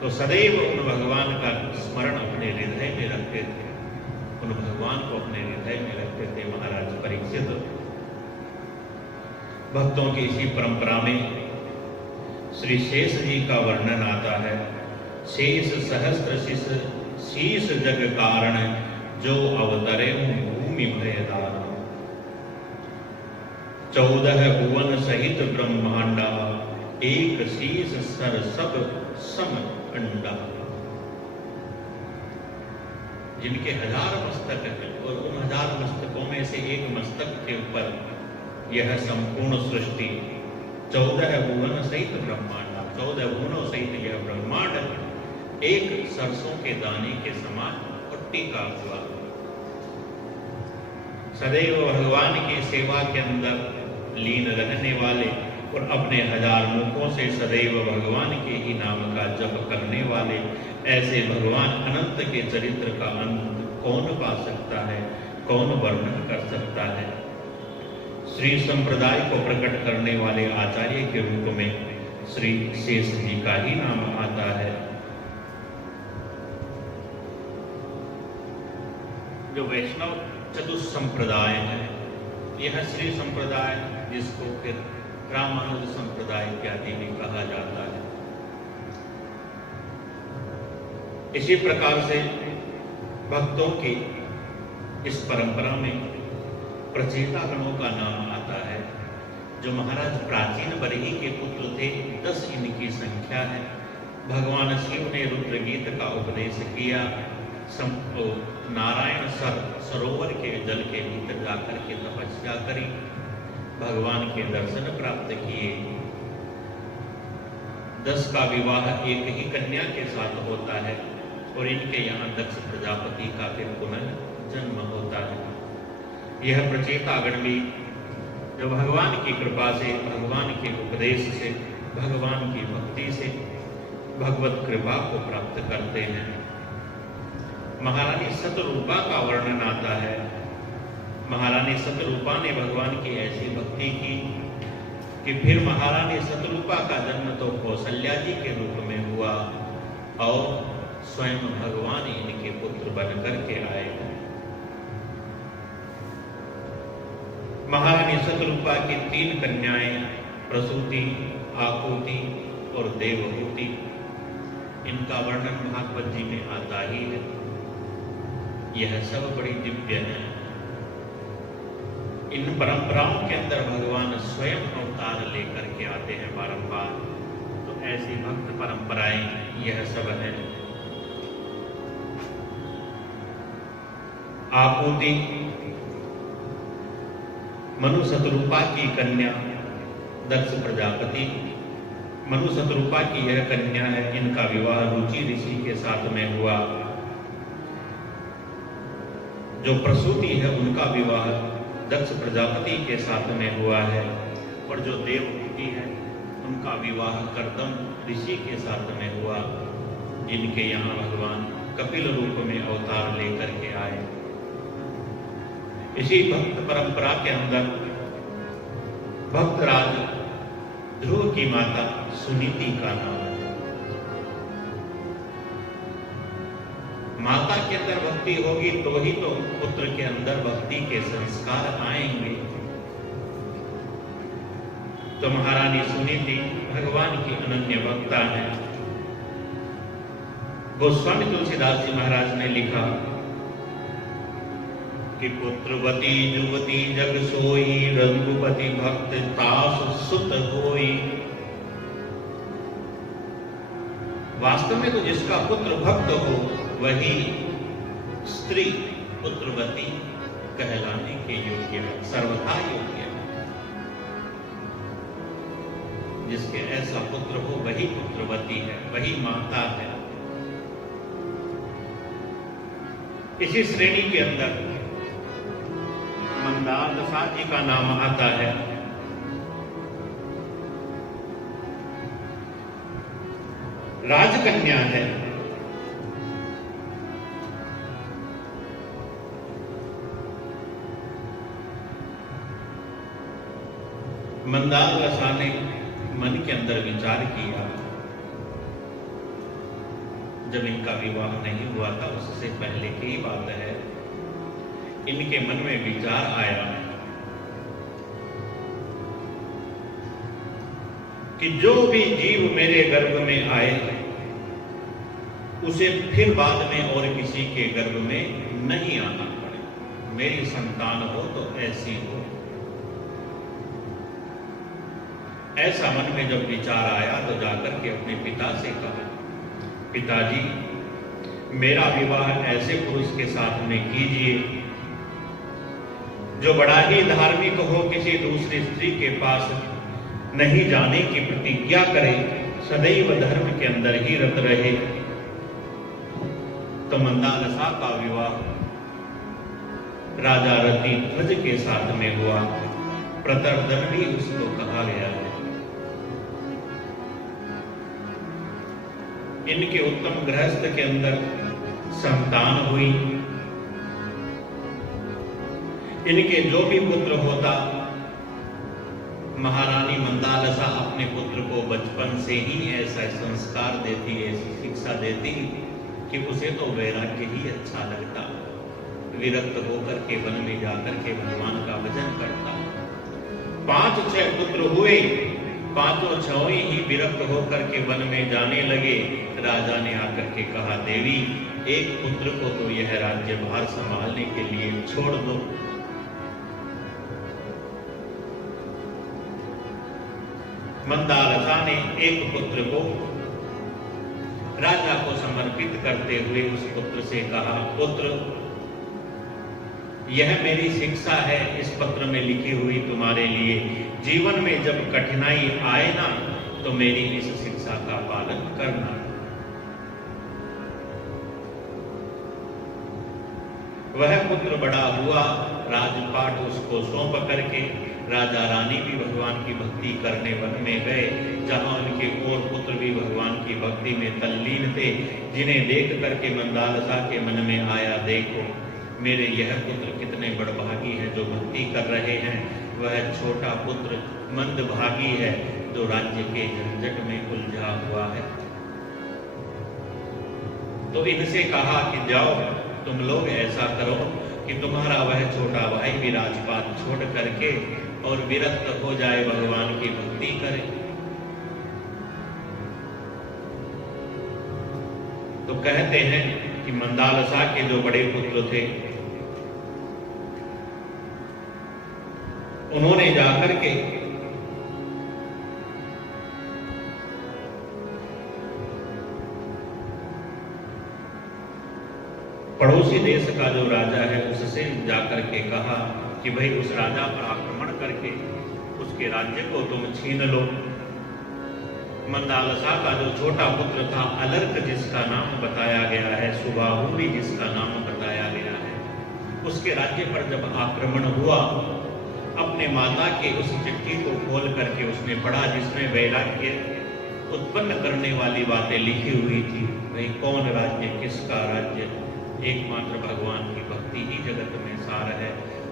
तो सदैव उन भगवान का स्मरण अपने हृदय में रखते थे, उन भगवान को अपने हृदय में रखते थे महाराज परीक्षित। भक्तों की इसी परंपरा में श्री शेष जी का वर्णन आता है। शेष सहस्त्र शीश जग कारण, जो अवतरे भूमि भयदान। 14 भुवन सहित ब्रह्मांडा, एक शीश सर सब सम अंडा। जिनके 1000 मस्तक हैं और उन 1000 मस्तकों में से एक मस्तक के ऊपर यह संपूर्ण सृष्टि 14 भुवन सहित ब्रह्मांड, 14 भुवनों सहित यह ब्रह्मांड एक सरसों के दाने के समान पट्टी का हुआ। सदैव भगवान की सेवा के अंदर लीन रहने वाले और अपने 1000 मुखों से सदैव भगवान के ही नाम का जप करने वाले, ऐसे भगवान अनंत के चरित्र का अंत कौन पा सकता है, कौन वर्णन कर सकता है। श्री संप्रदाय को प्रकट करने वाले आचार्य के रूप में श्री शेष जी का ही नाम आता है। जो वैष्णव चतुसंप्रदाय है, यह श्री संप्रदाय, जिसको फिर रामानुज संप्रदाय इत्यादि भी कहा जाता है। इसी प्रकार से भक्तों की इस परंपरा में प्रचेता गणों का नाम आता है, जो महाराज प्राचीन बरही के पुत्र थे। 10 इनकी संख्या है। भगवान शिव ने रुद्र गीत का उपदेश किया। नारायण सरोवर के जल के भीतर जाकर के तपस्या करी, भगवान के दर्शन प्राप्त किए। 10 का विवाह एक ही कन्या के साथ होता है और इनके यहाँ दक्ष प्रजापति का फिर पुनः जन्म होता है। यह प्रचेतागण भी जो भगवान की कृपा से, भगवान के उपदेश से, भगवान की भक्ति से भगवत कृपा को प्राप्त करते हैं। महारानी सतरूपा का वर्णन आता है। महारानी सतरूपा ने भगवान की ऐसी भक्ति की कि फिर महारानी सतरूपा का जन्म तो कौशल्या जी के रूप में हुआ और स्वयं भगवान इनके पुत्र बनकर के आए। महारानी सतरूपा की 3 कन्याएं प्रसूति, आकुति और देवहूति, इनका वर्णन भागवत जी में आता ही है। यह सब बड़ी दिव्य है। इन परंपराओं के अंदर भगवान स्वयं अवतार लेकर के आते हैं बारंबार। तो ऐसी भक्त परंपराएं यह सब है। आकुति मनु शतरूपा की कन्या दक्ष प्रजापति। मनु शतरूपा की यह कन्या है। इनका विवाह रुचि ऋषि के साथ में हुआ। जो प्रसूति है उनका विवाह दक्ष प्रजापति के साथ में हुआ है और जो देवहूति है उनका विवाह कर्दम ऋषि के साथ में हुआ, जिनके यहाँ भगवान कपिल रूप में अवतार लेकर के आए। इसी भक्त परंपरा के अंदर भक्तराज ध्रुव की माता सुनीति का नाम है। माता के अंदर भक्ति होगी तो ही तो पुत्र के अंदर भक्ति के संस्कार आएंगे। तो महारानी सुनीति भगवान की अनन्य भक्ता है। गोस्वामी तुलसीदास जी महाराज ने लिखा कि पुत्रवती युवती जग सोई, रघुपति भक्त तास सुत होई। वास्तव में तो जिसका पुत्र भक्त हो वही स्त्री पुत्रवती कहलाने के योग्य है, सर्वथा योग्य है। जिसके ऐसा पुत्र हो वही पुत्रवती है, वही माता है। इसी श्रेणी के अंदर मंदालसा जी का नाम आता है। राजकन्या है। मंदालसा ने मन के अंदर विचार किया, जब इनका विवाह नहीं हुआ था उससे पहले की बात है, इनके मन में विचार आया कि जो भी जीव मेरे गर्भ में आए उसे फिर बाद में और किसी के गर्भ में नहीं आना पड़े। मेरी संतान हो तो ऐसी हो। ऐसा मन में जब विचार आया तो जाकर के अपने पिता से कहा, पिताजी मेरा विवाह ऐसे पुरुष के साथ में कीजिए जो बड़ा ही धार्मिक हो, किसी दूसरी स्त्री के पास नहीं जाने की प्रतिज्ञा करे, सदैव धर्म के अंदर ही रत रहे। तो मंदालसा का विवाह राजा रतिध्वज के साथ में हुआ। प्रतर्दन भी उसको कहा गया है। इनके उत्तम गृहस्थ के अंदर संतान हुई। इनके जो भी पुत्र होता, महारानी मंदालसा अपने पुत्र को बचपन से ही ऐसा संस्कार देती, ऐसी शिक्षा देती कि उसे तो वैराग्य ही अच्छा लगता। विरक्त होकर के वन में जाकर के भगवान का भजन करता। 5-6 पुत्र हुए, 5 ही विरक्त होकर के वन में जाने लगे। राजा ने आकर के कहा, देवी एक पुत्र को तो यह राज्यभार संभालने के लिए छोड़ दो। मंदालसा ने एक पुत्र को राजा को समर्पित करते हुए उस पुत्र से कहा, पुत्र यह मेरी शिक्षा है, इस पत्र में लिखी हुई तुम्हारे लिए। जीवन में जब कठिनाई आए ना तो मेरी इस शिक्षा का पालन करना। वह पुत्र बड़ा हुआ, राजपाट उसको सौंप करके राजा रानी भी भगवान की भक्ति करने वन में गए, जहां उनके और पुत्र भी भगवान की भक्ति में तल्लीन थे, जिन्हें देख करके मंदालसा के मन में आया, देखो मेरे यह पुत्र कितने बड़भागी हैं जो भक्ति कर रहे हैं। वह छोटा पुत्र मंदभागी है जो राज्य के झंझट में उलझा हुआ है। तो इनसे कहा कि जाओ तुम लोग ऐसा करो कि तुम्हारा वह छोटा भाई भी राजपाट छोड़ करके और विरक्त हो जाए, भगवान की भक्ति करे। तो कहते हैं कि मंदालसा के जो बड़े पुत्र थे उन्होंने जाकर के पड़ोसी देश का जो राजा है उससे जाकर के कहा कि भाई उस राजा पर आक्रमण करके उसके राज्य को तुम छीन लो। मंदालसा का जो छोटा पुत्र था अलर्क, जिसका नाम बताया गया है, सुबाहु भी जिसका नाम बताया गया है, उसके राज्य पर जब आक्रमण हुआ, अपने माता के उस चिट्ठी को खोल करके उसने पढ़ा जिसमें वैराग्य उत्पन्न करने वाली बातें लिखी हुई थी। भाई कौन राज्य, किसका राज्य, एकमात्र भगवान की भक्ति ही जगत में सार है।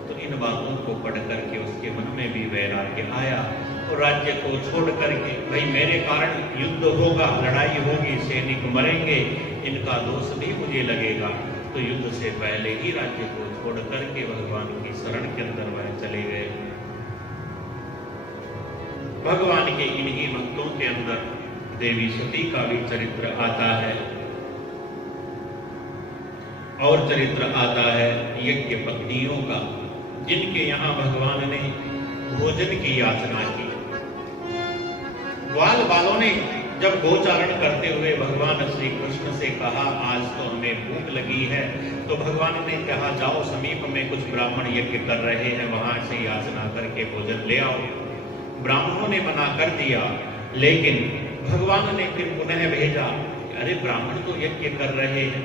तो इन बातों को पढ़ करके उसके मन में भी वैराग्य आया और राज्य को छोड़ करके, भाई मेरे कारण युद्ध होगा, लड़ाई होगी, सैनिक मरेंगे, इनका दोष भी मुझे लगेगा। तो युद्ध से पहले ही राज्य को छोड़ करके भगवान की शरण के अंदर वह चले गए। भगवान के इन्हीं भक्तों के अंदर देवी सती का भी चरित्र आता है। और चरित्र आता है यज्ञ पत्नियों का, जिनके यहाँ भगवान ने भोजन की याचना की। ग्वाल बालों ने जब गोचारण करते हुए भगवान श्री कृष्ण से कहा आज तो हमें भूख लगी है, तो भगवान ने कहा जाओ समीप में कुछ ब्राह्मण यज्ञ कर रहे हैं, वहां से याचना करके भोजन ले आओ। ब्राह्मणों ने मना कर दिया, लेकिन भगवान ने फिर पुनः भेजा, अरे ब्राह्मण तो यज्ञ कर रहे हैं,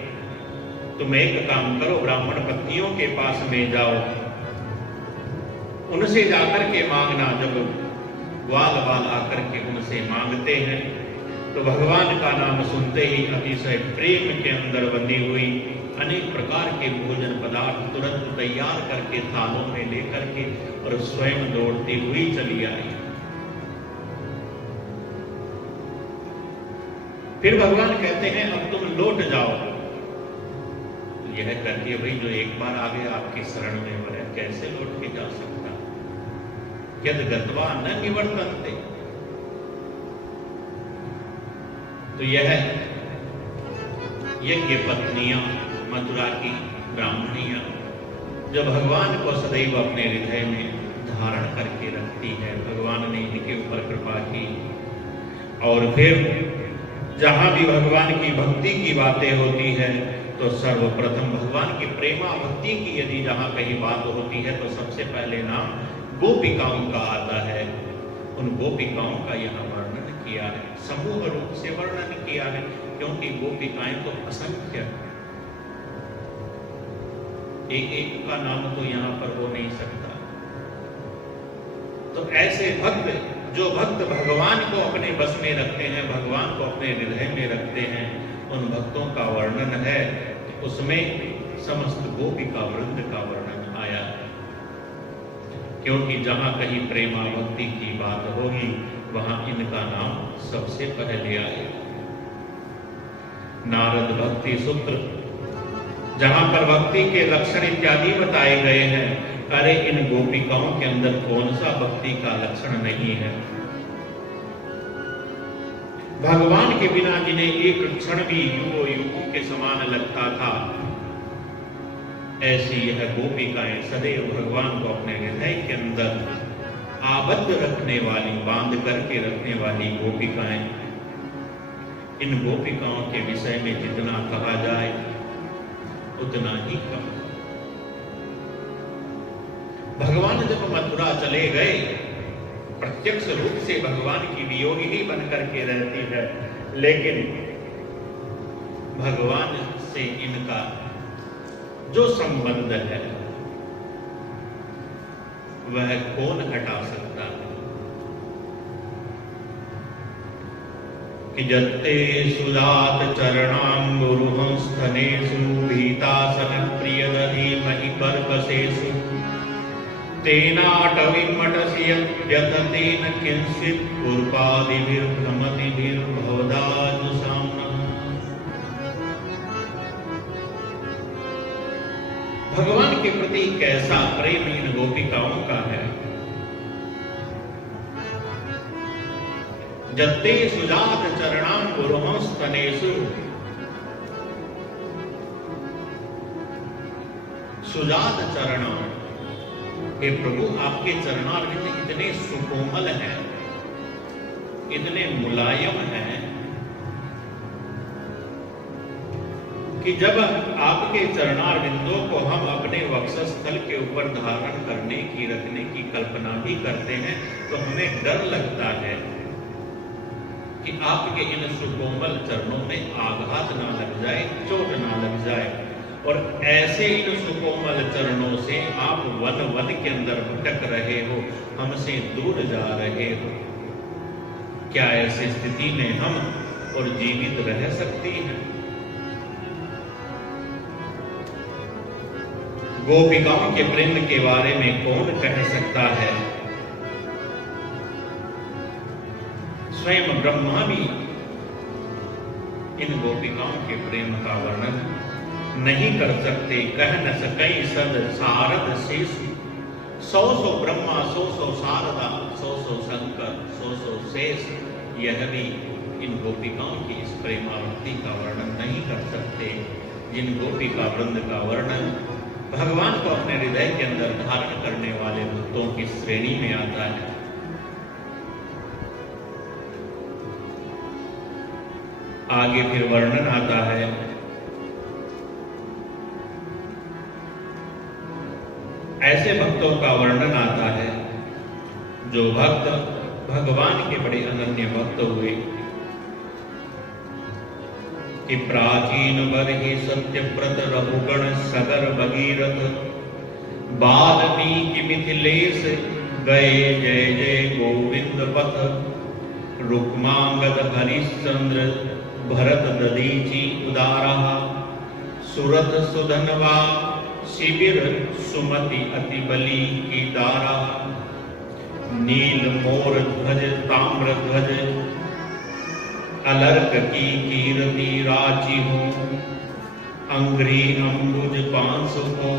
तुम एक काम करो, ब्राह्मण पत्नियों के पास में जाओ, उनसे जाकर के मांगना। जब ग्वाल बाल आकर के उनसे मांगते हैं तो भगवान का नाम सुनते ही अतिशय प्रेम के अंदर बंधी हुई अनेक प्रकार के भोजन पदार्थ तुरंत तैयार करके थालों में लेकर के और स्वयं दौड़ती हुई चली आई। फिर भगवान कहते हैं अब तुम लौट जाओ। यह करके भाई जो एक बार आ गया आपकी शरण में वह कैसे लौट के जा सकता? यद गत्वा न निवर्तन्ते। तो यह यज्ञ पत्नियां, मथुरा की ब्राह्मणियां, जो भगवान को सदैव अपने हृदय में धारण करके रखती है, भगवान ने इनके ऊपर कृपा की। और फिर जहां भी भगवान की भक्ति की बातें होती है तो सर्वप्रथम भगवान की प्रेमा भक्ति की यदि जहां कहीं बात होती है तो सबसे पहले नाम गोपिकाओं का आता है। उन गोपिकाओं का यहाँ वर्णन किया है, समूह रूप से वर्णन किया है, क्योंकि गोपिकाएं तो असंख्य, एक एक का नाम तो यहाँ पर हो नहीं सकता। तो ऐसे भक्त, जो भक्त भगवान को अपने बस में रखते हैं, भगवान को अपने हृदय में रखते हैं, उन भक्तों का वर्णन है। उसमें समस्त गोपिका वृंद का वर्णन आया है, क्योंकि जहां कहीं प्रेमा भक्ति की बात होगी वहां इनका नाम सबसे पहले आए। नारद भक्ति सूत्र, जहां पर भक्ति के लक्षण इत्यादि बताए गए हैं, अरे इन गोपिकाओं के अंदर कौन सा भक्ति का लक्षण नहीं है? भगवान के बिना जिन्हें एक क्षण भी युगों के समान लगता था, ऐसी यह गोपिकाएं सदैव भगवान को अपने हृदय के अंदर आबद्ध रखने वाली, बांध करके रखने वाली गोपिकाएं। इन गोपिकाओं के विषय में जितना कहा जाए उतना ही कम। भगवान जब मथुरा चले गए, प्रत्यक्ष रूप से भगवान की वियोगी ही बन करके रहती है, लेकिन भगवान से इनका जो संबंध है वह कौन हटा सकता है? कि जत्ते सुदात चरणाम्बुरुहंस्थनेषु भीतासन प्रियदधि महि कर्कशेषु तेनाटविमटसि यततेन किंचित् पूर्वादिभिर्भ्रमतिभिर्भवदाजुषाम्नः। भगवान के प्रति कैसा प्रेम इन गोपिकाओं का है। जत्ते सुजात चरणाम्बुरुहंस्तनेषु, सुजात चरण, हे प्रभु आपके चरणारविंद इतने सुकोमल हैं, इतने मुलायम हैं कि जब आपके चरणारविंदों को हम अपने वक्षस्थल के ऊपर धारण करने की, रखने की कल्पना भी करते हैं तो हमें डर लगता है कि आपके इन सुकोमल चरणों में आघात ना लग जाए, चोट ना लग जाए। और ऐसे इन सुकोमल चरणों से आप वन वन के अंदर भटक रहे हो, हमसे दूर जा रहे हो। क्या ऐसी स्थिति में हम और जीवित रह सकती हैं? गोपिकाओं के प्रेम के बारे में कौन कह सकता है? स्वयं ब्रह्मा भी इन गोपिकाओं के प्रेम का वर्णन नहीं कर सकते। कह न सकै सद सारद शेष, 100 ब्रह्मा 100 शारदा 100 शंकर 100 शेष, यह भी इन गोपिकाओं की इस प्रेमावृत्ति का वर्णन नहीं कर सकते। जिन गोपिका वृंद का वर्णन भगवान को अपने हृदय के अंदर धारण करने वाले भक्तों की श्रेणी में आता है। आगे फिर वर्णन आता है ऐसे भक्तों का वर्णन आता है जो भक्त भगवान के बड़े अनन्य भक्त हुए कि प्राचीन बरहि सत्यव्रत रघुगण सगर भगीरथ वाल्मीकि मिथिलेश गए जय जय गोविंद पथ रुक्मांगद हरिश्चंद्र भरत दधीचि उदारा सुरत सुधनवा शिविर सुमति अति बली की दारा नील मोर ध्वज ताम्र ध्वज अलर्क की कीर्ति राची हो अंग्री अंबुज पांस हो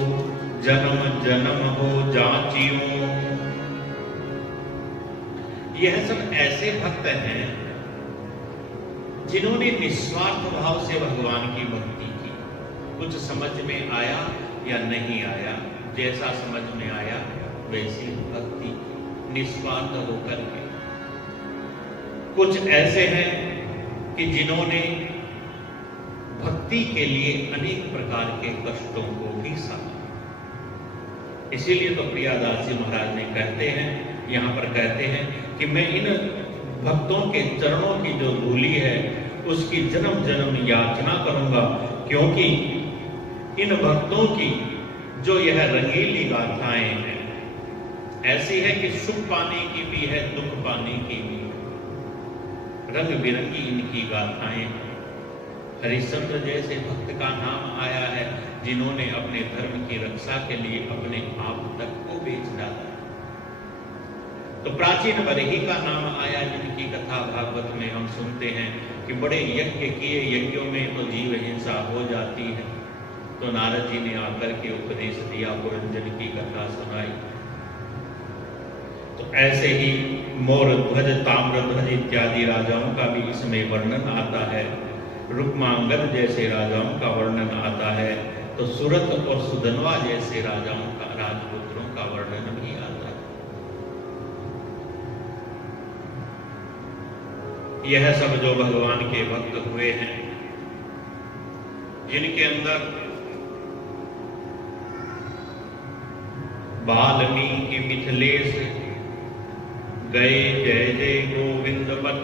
जन्म जन्म हो जाची हो। यह सब ऐसे भक्त हैं जिन्होंने निस्वार्थ भाव से भगवान की भक्ति की। कुछ समझ में आया या नहीं आया, जैसा समझ में आया वैसी भक्ति निस्वार्थ होकर के। कुछ ऐसे हैं कि जिन्होंने भक्ति के लिए अनेक प्रकार के कष्टों को भी सहा। इसीलिए तो प्रियादास जी महाराज ने कहते हैं, यहां पर कहते हैं कि मैं इन भक्तों के चरणों की जो धूली है उसकी जन्म जन्म याचना करूंगा, क्योंकि इन भक्तों की जो यह रंगीली गाथाएं हैं ऐसी है कि सुख पाने की भी है, दुख पाने की भी, रंग बिरंगी इनकी गाथाएं हैं। हरिश्चंद्र जैसे भक्त का नाम आया है जिन्होंने अपने धर्म की रक्षा के लिए अपने आप तक को बेच डाला। तो प्राचीन बरही का नाम आया जिनकी कथा भागवत में हम सुनते हैं कि बड़े यज्ञ किए, यज्ञों में तो जीव हिंसा हो जाती है। तो नारद जी ने आकर के उपदेश दिया, पुरंजन की कथा सुनाई। तो ऐसे ही मोर ध्वज ताम्र ध्वज इत्यादि राजाओं का भी इसमें वर्णन आता है। रुक्मांगद जैसे राजाओं का वर्णन आता है। तो सुरत और सुधनवा जैसे राजाओं का, राजपुत्रों का वर्णन भी आता है। यह सब जो भगवान के भक्त हुए हैं, जिनके अंदर वाल्मीकि मिथिलेश गए जय जय गोविंद पथ।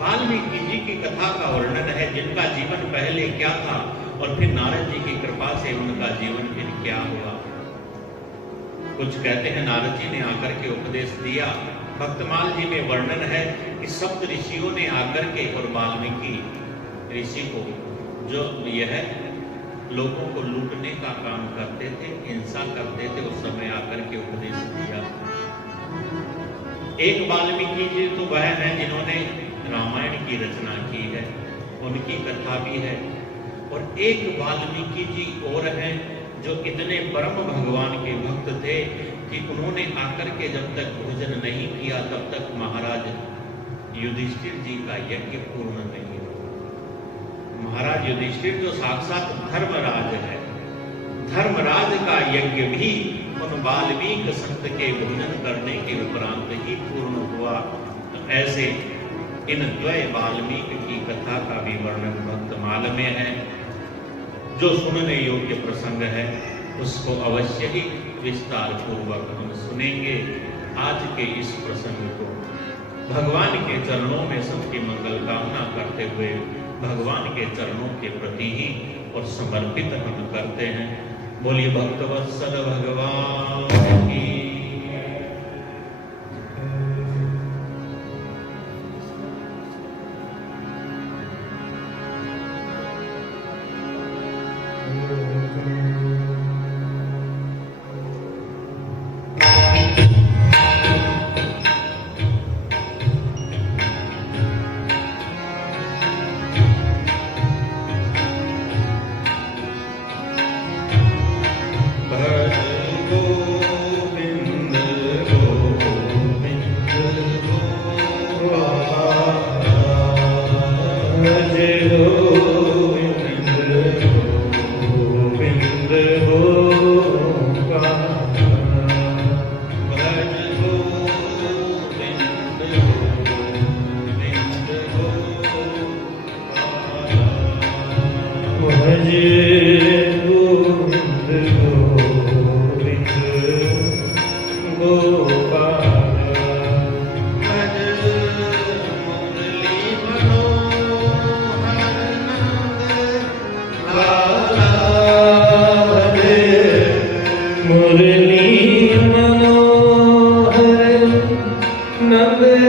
वाल्मीकि जी की कथा का वर्णन है, जिनका जीवन पहले क्या था और फिर नारद जी की कृपा से उनका जीवन फिर क्या हुआ। कुछ कहते हैं नारद जी ने आकर के उपदेश दिया। भक्तमाल जी में वर्णन है कि सप्त ऋषियों ने आकर के और वाल्मीकि ऋषि को, जो यह लोगों को लूटने का काम करते थे, हिंसा करते थे, उस समय आकर के उपदेश दिया। एक वाल्मीकि जी तो वह हैं जिन्होंने रामायण की रचना की है, उनकी कथा भी है। और एक वाल्मीकि जी और हैं जो इतने परम भगवान के भक्त थे कि उन्होंने आकर के जब तक भोजन नहीं किया तब तक महाराज युधिष्ठिर जी का यज्ञ पूर्ण नहीं हुआ। महाराज युधिष्ठिर जो साक्षात धर्मराज है, धर्मराज का यज्ञ भी उन वाल्मीकि संत के भोजन करने के उपरांत ही पूर्ण हुआ। तो ऐसे इन द्वय वाल्मीकि की कथा का भी वर्णन भक्तमाल में है। जो सुनने योग्य प्रसंग है उसको अवश्य ही विस्तार पूर्वक हम सुनेंगे। आज के इस प्रसंग को भगवान के चरणों में सबकी मंगल कामना करते हुए भगवान के चरणों के प्रति ही और समर्पित हम करते हैं। बोलिए भक्तवत्सल भगवान की।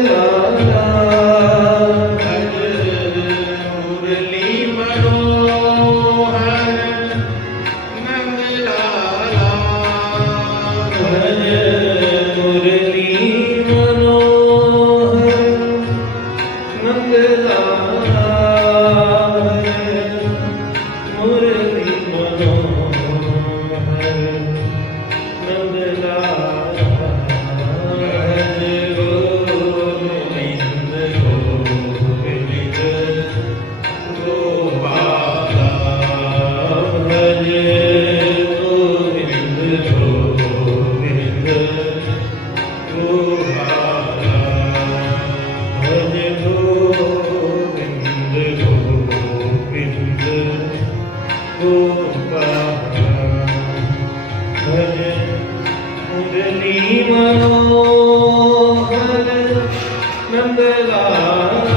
लाला भज मुरली मनोहर नंद लाला भज मुरली मनोहर नंद लाला मुरली मनोहर नंद लाला भज गोविंद गोविंद गोपाला भज गोविंद गोविंद गोपाला भज गोविंद गोविंद गोपाला भज मुरली मनोहर नंद लाला